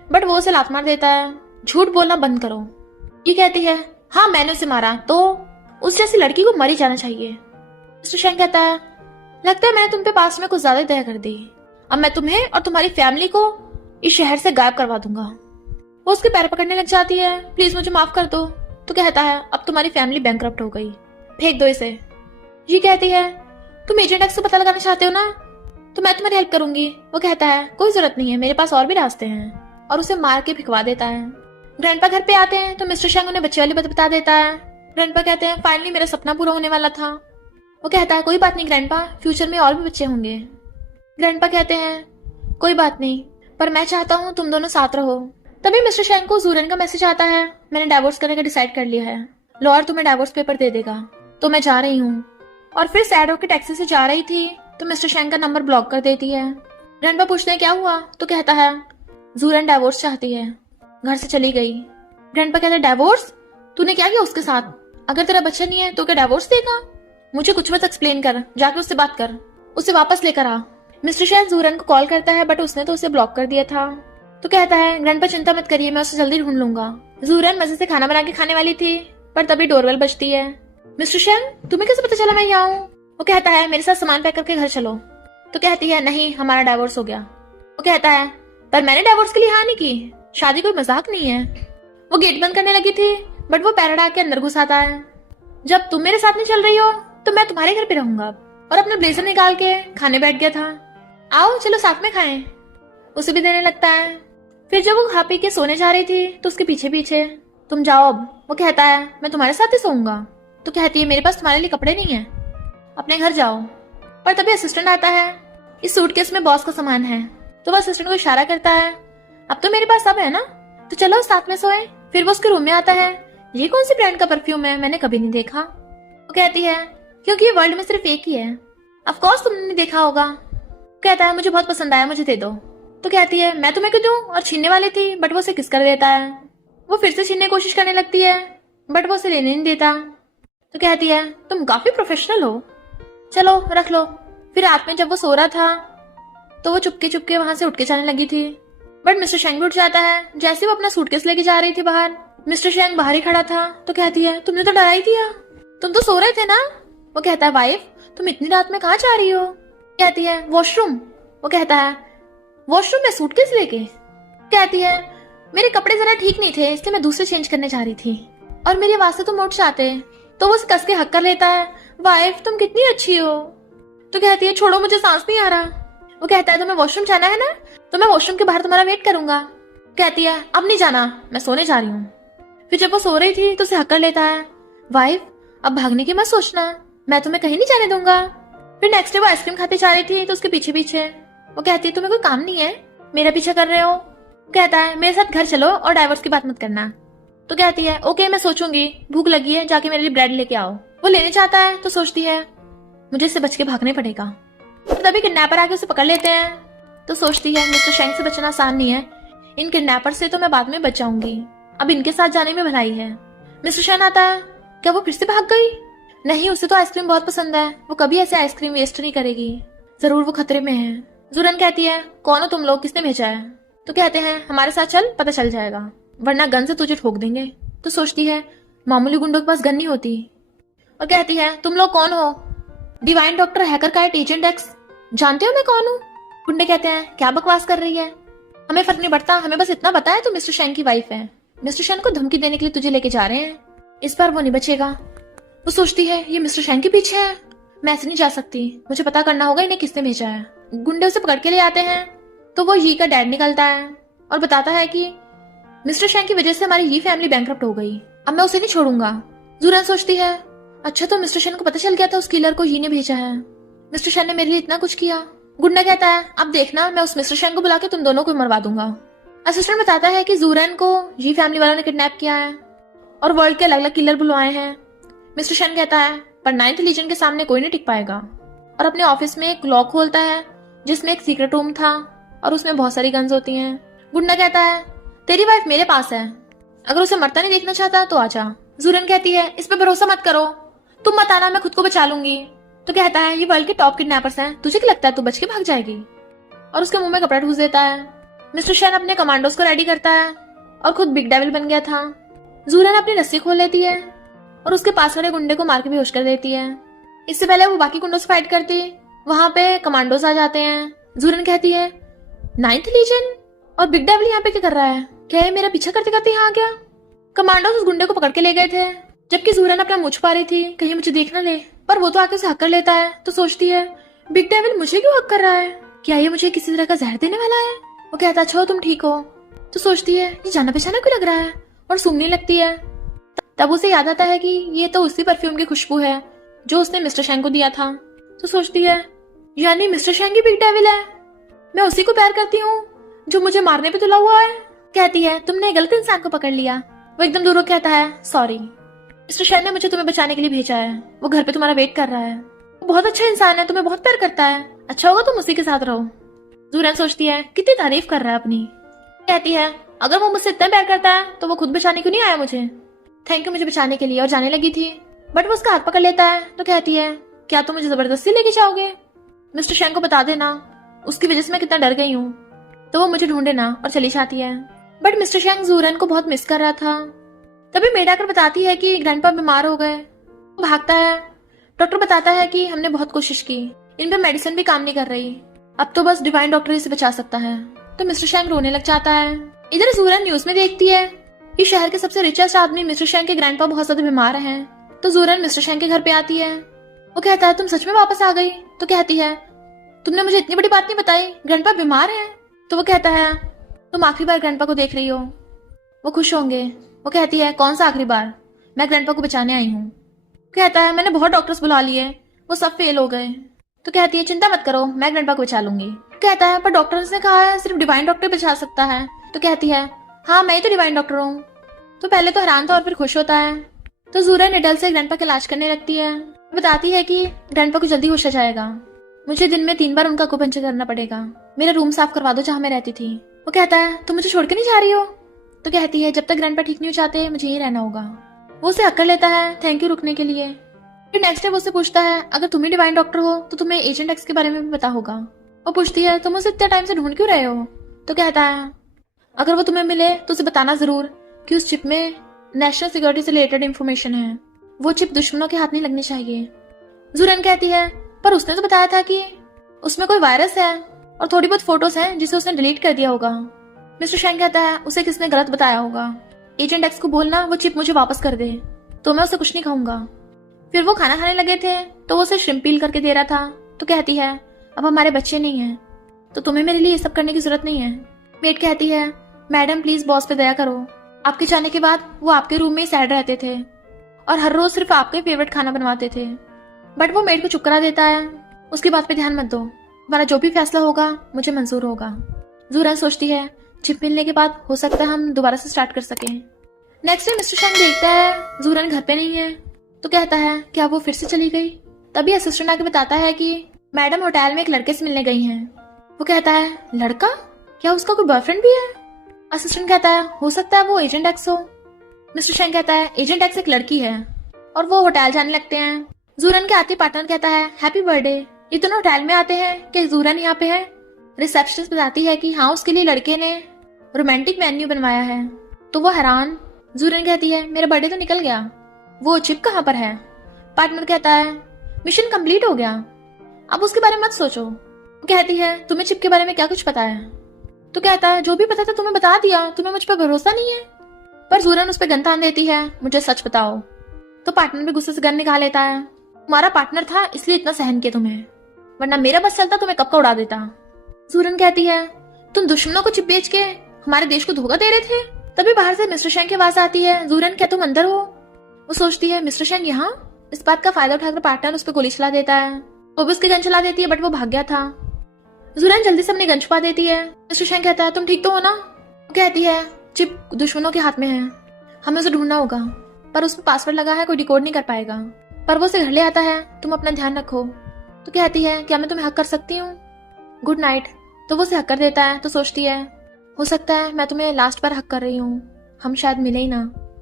बट वो उसे लात मार देता है। झूठ बोलना बंद करो। ये कहती है हाँ मैंने उसे मारा, तो उस जैसी लड़की को मर ही जाना चाहिए। मिस्टर शेंग कहता है लगता है मैंने तुम पे पास में कुछ ज्यादा दया कर दी, अब मैं तुम्हें और तुम्हारी फैमिली को इस शहर से गायब करवा दूंगा। वो उसके पैर पकड़ने लग जाती है, प्लीज मुझे माफ कर दो। तो कहता है अब तुम्हारी फैमिली बैंकरप्ट हो गई, फेंक दो इसे। ये कहती है तुम एजेंट एक्स को पता लगाना चाहते हो ना, तो मैं तुम्हारी हेल्प करूंगी। वो कहता है कोई जरूरत नहीं है, मेरे पास और भी रास्ते हैं, और उसे मार के भिगवा देता है। ग्रैंडपा घर पे आते हैं तो मिस्टर शेंग उन्हें बच्चे वाली बात बता देता है। ग्रैंडपा कहते हैं फाइनली मेरा सपना पूरा होने वाला था। वो कहता है कोई बात नहीं ग्रैंडपा, फ्यूचर में और भी बच्चे होंगे। ग्रैंडपा कहते हैं कोई बात नहीं, पर मैं चाहता हूँ तुम दोनों साथ रहो। तभी मिस्टर शेंग को जूरन का मैसेज आता है, मैंने डाइवोर्स करने का डिसाइड कर लिया है, लॉयर तुम्हें डाइवोर्स पेपर दे देगा, तो मैं जा रही हूँ। और फिर सैड होकर टैक्सी से जा रही थी तो मिस्टर शेंग का नंबर ब्लॉक कर देती है। ग्रैंडपा पूछते हैं क्या हुआ, तो कहता है जूरन डाइवोर्स चाहती है, घर से चली गई। ग्रैंडपा कहता है डाइवोर्स, तूने क्या किया उसके साथ, अगर तेरा बच्चा नहीं है तो क्या डाइवोर्स देगा, मुझे कुछ मत एक्सप्लेन कर, जाकर उससे बात कर, उसे वापस लेकर आ। मिस्टर शेंग जूरन को कॉल करता है बट उसने तो उसे ब्लॉक कर दिया था। तो कहता है ग्रैंडपा चिंता मत करिए, मैं उसे जल्दी ढूंढ लूंगा। जूरन मजे से खाना बना के खाने वाली थी, पर तभी डोरबेल बजती है। मिस्टर शेंग तुम्हें कैसे पता चला मैं यहाँ हूँ। वो कहता है मेरे साथ सामान पैक करके घर चलो। तो कहती है नहीं हमारा डाइवोर्स हो गया। वो कहता है पर मैंने डाइवोर्स के लिए हाँ नहीं की, शादी कोई मजाक नहीं है। वो गेट बंद करने लगी थी बट वो पैराडा के अंदर घुस आता है। जब तुम मेरे साथ नहीं चल रही हो तो मैं तुम्हारे घर पे रहूंगा, और अपना ब्लेजर निकाल के खाने बैठ गया था, आओ चलो साथ में खाएं। उसे भी देने लगता है। फिर जब वो खा पी के सोने जा रही थी तो उसके पीछे पीछे तुम जाओ अब। वो कहता है मैं तुम्हारे साथ ही सोऊंगा। तो कहती है मेरे पास तुम्हारे लिए कपड़े नहीं है, अपने घर जाओ। पर तभी असिस्टेंट आता है, इस सूटकेस में बॉस का सामान है। तो वो असिस्टेंट को इशारा करता है अब तो मेरे पास सब है ना, तो चलो साथ में सोए। फिर वो उसके रूम में आता है, ये कौन सी ब्रांड का परफ्यूम है, मैंने कभी नहीं देखा। वो कहती है क्योंकि ये वर्ल्ड में सिर्फ एक ही है, ऑफ कोर्स तुमने नहीं देखा होगा। कहता है मुझे बहुत पसंद आया, मुझे दे दो। तो कहती है मैं तुम्हें क्यों दूं, और छीनने वाली थी बट वो उसे किस कर देता है। वो फिर से छीनने की कोशिश करने लगती है बट वो उसे लेने नहीं देता। तो कहती है तुम काफी प्रोफेशनल हो, चलो रख लो। फिर रात में जब वो सो रहा था तो वो चुपके चुपके वहां से उठ के जाने लगी थी, बट मिस्टर शेंग उठ जाता है। जैसे वो अपना सूटकेस लेके जा रही थी बाहर, मिस्टर शेंग बाहर ही खड़ा था। तो कहती है तुमने तो डरा ही दिया, तुम तो सो रहे थे ना। वो कहता है वाइफ तुम इतनी रात में कहाँ जा रही हो। कहती है वॉशरूम। वो कहता है वॉशरूम में सूटकेस लेके। कहती है मेरे कपड़े जरा ठीक नहीं थे इसलिए मैं दूसरे चेंज करने जा रही थी, और मेरी आवाज से तुम उठ जाते। तो वो कस के हक कर लेता है, वाइफ तुम कितनी अच्छी हो। तो कहती है छोड़ो मुझे सांस नहीं आ रहा। वो कहता है तुम्हें वॉशरूम जाना है ना, तो मैं वॉशरूम के बाहर तुम्हारा वेट करूंगा। कहती है अब नहीं जाना, मैं सोने जा रही हूँ। फिर जब वो सो रही थी तो उसे हक कर लेता है, वाइफ अब भागने की मत सोचना, मैं तुम्हें कहीं नहीं जाने दूंगा। फिर नेक्स्ट डे वो आइसक्रीम खाते जा रही थी तो उसके पीछे पीछे वो कहती है तुम्हें कोई काम नहीं है, मेरा पीछा कर रहे हो। कहता है मेरे साथ घर चलो और डाइवोर्स की बात मत करना। तो कहती है ओके मैं सोचूंगी, भूख लगी है, जाके मेरे लिए ब्रेड लेके आओ। वो लेने चाहता है तो सोचती है मुझे इससे बच के भागना पड़ेगा। तो तभी किडनैपर आके उसे पकड़ लेते हैं। तो सोचती है मिस्टर शेंग से बचना आसान नहीं है, इन किडनैपर से तो मैं बाद में बच जाऊंगी, अब इनके साथ जाने में भलाई है। मिस्टर शेन आता है, क्या वो फिर से भाग गई? नहीं, उसे तो आइसक्रीम बहुत पसंद है, वो कभी ऐसे आइसक्रीम वेस्ट नहीं करेगी, जरूर वो खतरे में है। जुरन कहती है कौन हो तुम लोग, किसने भेजा है? तो कहते हैं हमारे साथ चल, पता चल जाएगा, वरना गन से तुझे ठोक देंगे। तो सोचती है मामूली गुंडों के पास गन नहीं होती और कहती है तुम लोग कौन हो? Divine doctor hacker kite agent x, जानते हो मैं कौन हूँ? गुंडे कहते हैं क्या बकवास कर रही है, हमें फर्क नहीं पड़ता, हमें बस इतना पता है तू मिस्टर शेन की वाइफ है, मिस्टर शेन को धमकी देने के लिए तुझे लेके जा रहे हैं, इस बार वो नहीं बचेगा। वो सोचती है ये मिस्टर शेन के पीछे है, मैं ऐसे नहीं जा सकती, मुझे पता करना होगा इन्हें किसने भेजा है। गुंडे उसे पकड़ के ले आते हैं तो वो यी का डैड निकलता है और बताता है कि मिस्टर शेन की वजह से हमारी ये फैमिली बैंकरप्ट हो गई, अब मैं उसे नहीं छोड़ूंगा। जुरन सोचती है अच्छा तो मिस्टर शेन को पता चल गया था उस किलर को यी ने भेजा है, मिस्टर शेन ने मेरे लिए इतना कुछ किया। गुंडा कहता है अब देखना मैं उस मिस्टर शेन को बुला के तुम दोनों को मरवा दूंगा। असिस्टेंट बताता है कि जूरन को यी फैमिली वालों ने किडनैप किया है और वर्ल्ड के अलग अलग किलर बुलवाए हैं। मिस्टर शेन कहता है पर 9th लीजन के सामने कोई नहीं टिक पाएगा और अपने ऑफिस में एक लॉक खोलता है जिसमें एक सीक्रेट रूम था और उसमें बहुत सारी गन्स होती हैं। गुंडा कहता है तेरी वाइफ मेरे पास है, अगर उसे मरता नहीं देखना चाहता तो आजा। जूरन कहती है इस पे भरोसा मत करो, तुम मत आना, मैं खुद को बचा लूंगी। तो कहता है ये वर्ल्ड के टॉप किडनैपर्स हैं, तुझे क्या लगता है तू बच के भाग जाएगी? और उसके मुंह में कपड़ा ठूस देता है। मिस्टर शेन अपने कमांडोज को रेडी करता है और खुद बिग डेविल बन गया था। जूरन अपनी रस्सी खोल लेती है और उसके पास वाले गुंडे को मार के बेहोश कर देती है। इससे पहले वो बाकी गुंडों से फाइट करती, वहां पे कमांडोज आ जाते हैं। जूरन कहती है 9th लीजन और बिग डेविल यहाँ पे क्या कर रहा है, क्या ये मेरा पीछा करते करते यहाँ आ गया? कमांडोज उस गुंडे को पकड़ के ले गए थे जबकि जूरन अपना मुंह छुपा रही थी कहीं मुझे देख ना ले, पर वो तो आके उसे हक कर लेता है। तो सोचती है बिग डेविल मुझे क्यों हक कर रहा है, क्या ये मुझे किसी तरह का जहर देने वाला है? वो कहता अच्छा हो तुम ठीक हो। तो सोचती है ये जाना पहचाना क्यों लग रहा है और सूंघने लगती है। तब उसे याद आता है कि ये तो उसी परफ्यूम की खुशबू है जो उसने मिस्टर शेंग को दिया था। तो सोचती है यानी मिस्टर शेंग ही बिग डेविल है, मैं उसी को प्यार करती हूँ जो मुझे मारने पे तुला हुआ है। कहती है तुमने गलत इंसान को पकड़ लिया। वो एकदम दूर कहता है सॉरी, मिस्टर शेन ने मुझे तुम्हें बचाने के लिए भेजा है, वो घर पे तुम्हारा वेट कर रहा है, वो बहुत अच्छा इंसान है, तुम्हें बहुत प्यार करता है, अच्छा होगा तुम उसी के साथ रहो। जूरन सोचती है कितनी तारीफ कर रहा है अपनी। कहती है अगर वो मुझसे इतना प्यार करता है तो वो खुद बचाने क्यों नहीं आया मुझे, थैंक यू मुझे बचाने के लिए। और जाने लगी थी बट वो उसका हाथ पकड़ लेता है। तो कहती है क्या तुम मुझे जबरदस्ती लेके जाओगे, मिस्टर शेन को बता देना उसकी वजह से मैं कितना डर गई हूँ, तो वो मुझे ढूंढे ना। और चली जाती है। बट मिस्टर शेंग जूरन को बहुत मिस कर रहा था। तभी मेड आकर बताती है कि ग्रैंडपा बीमार हो गए। वो भागता है। डॉक्टर बताता है कि हमने बहुत कोशिश की, इन पे मेडिसिन भी काम नहीं कर रही, अब तो बस डिवाइन डॉक्टर ही इसे बचा सकता है। तो मिस्टर शेंग रोने लग जाता है। इधर जूरन न्यूज में देखती है कि शहर के सबसे रिचेस्ट आदमी मिस्टर शेंग के ग्रैंडपा बहुत ज्यादा बीमार हैं। तो जूरन मिस्टर शेंग के घर पे आती है। वो कहता है तुम सच में वापस आ गई? तो कहती है तुमने मुझे इतनी बड़ी बात नहीं बताई, ग्रैंडपा बीमार है। तो वो कहता है तुम आखिरी बार ग्रैंडपा को देख रही हो, वो खुश होंगे। वो कहती है कौन सा आखिरी बार, मैं ग्रैंडपा को बचाने आई हूँ। कहता है मैंने बहुत डॉक्टर्स बुला लिए, वो सब फेल हो गए। तो कहती है चिंता मत करो, मैं ग्रैंडपा को बचा लूंगी। कहता है पर डॉक्टर्स ने कहा है सिर्फ डिवाइन डॉक्टर बचा सकता है। तो कहती है हाँ मैं ही तो डिवाइन डॉक्टर हूँ। तो पहले तो हैरान था और फिर खुश होता है। तो जूरन निडल से ग्रैंडपा का इलाज करने लगती है। बताती है कि ग्रैंडपा को जल्दी होश आ जाएगा, मुझे दिन में 3 बार उनका अकुपंचर करना पड़ेगा, मेरा रूम साफ करवा दो जहाँ मैं रहती थी। वो कहता है तुम मुझे छोड़ के नहीं जा रही हो? तो कहती है जब तक ग्रैंडपा ठीक नहीं हो जाते मुझे यही रहना होगा। वो उसे हक कर लेता है थैंक यू रुकने के लिए। फिर नेक्स्ट डे वो उसे पूछता है अगर तुम ही डिवाइन डॉक्टर हो तो तुम्हें एजेंट एक्स के बारे में भी पता होगा। वो पूछती है तुम उसे इतने टाइम से ढूंढ क्यों रहे हो? तो कहता है अगर वो तुम्हें मिले तो उसे बताना जरूर कि उस चिप में नेशनल सिक्योरिटी से रिलेटेड इंफॉर्मेशन है, वो चिप दुश्मनों के हाथ नहीं लगनी चाहिए। जूरन कहती है पर उसने तो बताया था कि उसमें कोई वायरस है और थोड़ी बहुत फोटोज हैं जिसे उसने डिलीट कर दिया होगा। मिस्टर शेंग कहता है उसे किसने गलत बताया होगा, एजेंट एक्स को बोलना वो चिप मुझे वापस कर दे तो मैं उसे कुछ नहीं खाऊंगा। फिर वो खाना खाने लगे थे तो वो उसे श्रिम्प पील करके दे रहा था। तो कहती है अब हमारे बच्चे नहीं हैं तो तुम्हें मेरे लिए ये सब करने की जरूरत नहीं है। मेड कहती है मैडम प्लीज बॉस पे दया करो, आपके जाने के बाद वो आपके रूम में ही सैड रहते थे और हर रोज सिर्फ आपके फेवरेट खाना बनवाते थे। बट वो मेड को चुप करा देता है। उसकी बात पे ध्यान मत दो, तुम्हारा जो भी फैसला होगा मुझे मंजूर होगा। जूरन सोचती है चिप मिलने के बाद हो सकता है हम दोबारा से स्टार्ट कर सकें। नेक्स्ट डे मिस्टर शैंग देखता है जूरन घर पे नहीं है, तो कहता है क्या वो फिर से चली गई। तभी असिस्टेंट आके बताता है कि मैडम होटल में एक लड़के से मिलने गई हैं। वो कहता है लड़का, क्या उसका कोई बॉयफ्रेंड भी है? असिस्टेंट कहता है हो सकता है वो एजेंट एक्स हो। मिस्टर शैंग कहता है एजेंट एक्स एक लड़की है, और वो होटल जाने लगते हैं। जूरन के आते पार्टनर कहता है हैप्पी बर्थडे। ये दोनों होटल में आते हैं कि जूरन यहाँ पे है। रिसेप्शनिस्ट बताती है कि हाँ उसके लिए लड़के ने रोमांटिक मेन्यू बनवाया है, तो वो हैरान। जूरन कहती है मेरा बर्थडे तो निकल गया, वो चिप कहाँ पर है? पार्टनर कहता है मिशन कंप्लीट हो गया, अब उसके बारे में मत सोचो। वो कहती है तुम्हें चिप के बारे में क्या कुछ पता है? तो कहता है जो भी पता था तुम्हें बता दिया, तुम्हें मुझ पर भरोसा नहीं है। पर जूरन उस पर गन तान देती है मुझे सच बताओ। तो पार्टनर भी गुस्से से गन निकाल लेता है, तुम्हारा पार्टनर था इसलिए इतना सहन किया तुम्हें, वरना मेरा बस चलता तुम्हें कब का उड़ा देता। जूरन कहती है तुम दुश्मनों को चिप बेच के हमारे देश को धोखा दे रहे थे। तभी बाहर से मिस्टर शैंग की आवाज आती है जूरन क्या तुम अंदर हो? वो सोचती है मिस्टर शैंग यहाँ। इस बात का फायदा उठाकर पार्टनर उस पर गोली चला देता है। वो भी उसकी गन चला देती है बट वो भाग गया था। जूरन जल्दी से अपनी गन छुपा देती है। मिस्टर शैंग कहता है तुम ठीक तो हो ना? वो कहती है चिप दुश्मनों के हाथ में है, हमें उसे ढूंढना होगा, पर उस पर पासवर्ड लगा है, कोई डिकोड नहीं कर पाएगा। पर वो उसे घर ले आता है, तुम अपना ध्यान रखो। तो कहती है क्या मैं तुम्हें हक कर सकती हूँ? Good night. तो वो उसे हक कर देता है। तो सोचती है हो सकता है मैं तुम्हें लास्ट बार हक कर रही हूँ, हम शायद मिले ही ना।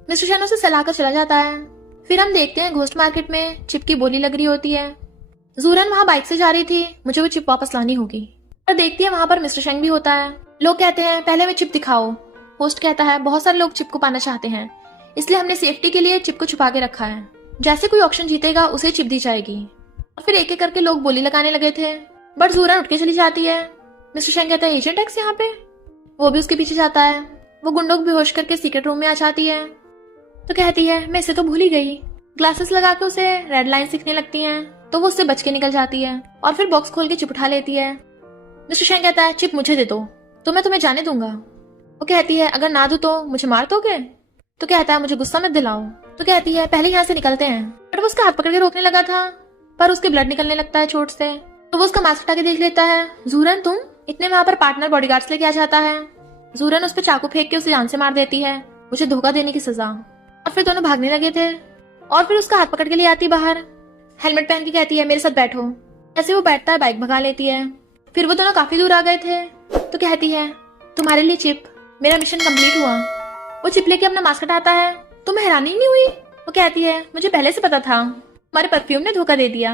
मिस्टर शैंग उसे सलाह कर चला जाता है। फिर हम देखते हैं घोस्ट मार्केट में चिप की बोली लग रही होती है। जूरन वहाँ बाइक से जा रही थी, मुझे वो चिप वापस लानी होगी। और देखती है वहाँ पर मिस्टर शैंग भी होता है। लोग कहते हैं पहले हमें चिप दिखाओ। होस्ट कहता है बहुत सारे लोग चिप को पाना चाहते हैं, इसलिए हमने सेफ्टी के लिए चिप को छुपा के रखा है, जैसे कोई ऑक्शन जीतेगा उसे चिप दी जाएगी। और फिर एक एक करके लोग बोली लगाने लगे थे, बट जूरन उठ के चली जाती है। मिस्टर शैंग कहता है एजेंट एक्स यहाँ पे। वो भी उसके पीछे जाता है। वो गुंडों को बेहोश करके सीक्रेट रूम में आ जाती है। तो कहती है मैं इसे तो भूल ही गई। ग्लासेस लगा के उसे रेड लाइन दिखने लगती हैं, तो वो उससे बच के निकल जाती है और फिर बॉक्स खोल के चिप उठा लेती है। मिस्टर शैंग कहता है चिप मुझे दे दो तो मैं तुम्हें जाने दूंगा। वो कहती है अगर ना दो तो मुझे मार दोगे? तो कहता है मुझे गुस्सा मत दिलाओ। तो कहती है पहले यहाँ से निकलते हैं। बट वो उसका हाथ पकड़ के रोकने लगा था, पर उसके ब्लड निकलने लगता है चोट से। तो वो उसका मास्क हटा के देख लेता है। जूरन तुम? इतने वहां पर पार्टनर बॉडीगार्ड्स लेके आ जाता है। जूरन उस पर चाकू फेंक के उसे जान से मार देती है, मुझे धोखा देने की सजा। और फिर दोनों भागने लगे थे और फिर उसका हाथ पकड़ के ले आती बाहर। हेलमेट पहन के कहती है मेरे साथ बैठो। ऐसे वो बैठता है, बाइक भगा लेती है। फिर वो दोनों काफी दूर आ गए थे। तो कहती है तुम्हारे लिए चिप, मेरा मिशन कंप्लीट हुआ। वो चिप लेके अपना मास्क हटाता है। तुम्हें हैरानी नहीं हुई? वो कहती है मुझे पहले से पता था, हमारे परफ्यूम ने धोखा दे दिया।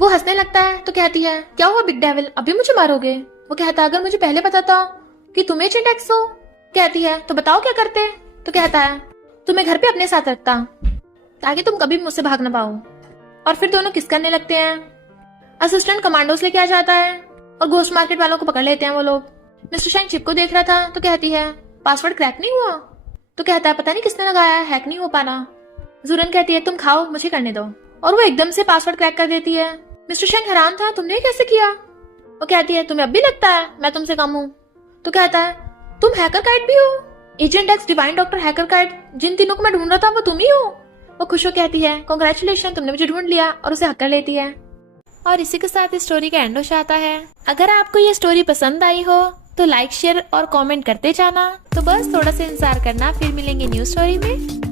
वो हंसने लगता है। तो कहती है क्या हुआ बिग डेविल, अभी मुझे मारोगे? वो कहता है अगर मुझे पहले पता था कि तुम एजेंट एक्स हो। कहती है तो बताओ क्या करते? तो कहता है तुम्हें घर पे अपने साथ रखता ताकि तुम कभी मुझसे भाग ना पाओ। और फिर दोनों किस करने लगते हैं। असिस्टेंट कमांडोस लेके आ जाता है और घोस्ट मार्केट वालों को पकड़ लेते हैं वो लोग। मिस्टर शैंग चिप को देख रहा था। तो कहती है पासवर्ड क्रैक नहीं हुआ? तो कहता है पता नहीं किसने लगाया है, हैक नहीं हो पाना। जूरन कहती है तुम खाओ, मुझे करने दो। और वो एकदम से पासवर्ड क्रैक कर देती है। मिस्टर शैंग हैरान था, तुमने कैसे किया? वो कहती है तुम्हें अब भी लगता है मैं तुमसे कम हूँ? तो कहता है तुम हैकर काइट भी हो? Agent X, divine doctor, hacker kite, जिन तीनों को मैं ढूंढ रहा था वो तुम ही हो। वो खुश हो कहती है कांग्रेचुलेशन, तुमने मुझे ढूंढ लिया, और उसे हक कर लेती है। और इसी के साथ इस स्टोरी का एंड हो जाता है। अगर आपको ये स्टोरी पसंद आई हो तो लाइक, शेयर और कमेंट करते जाना। तो बस थोड़ा सा इंतजार करना, फिर मिलेंगे न्यू स्टोरी में।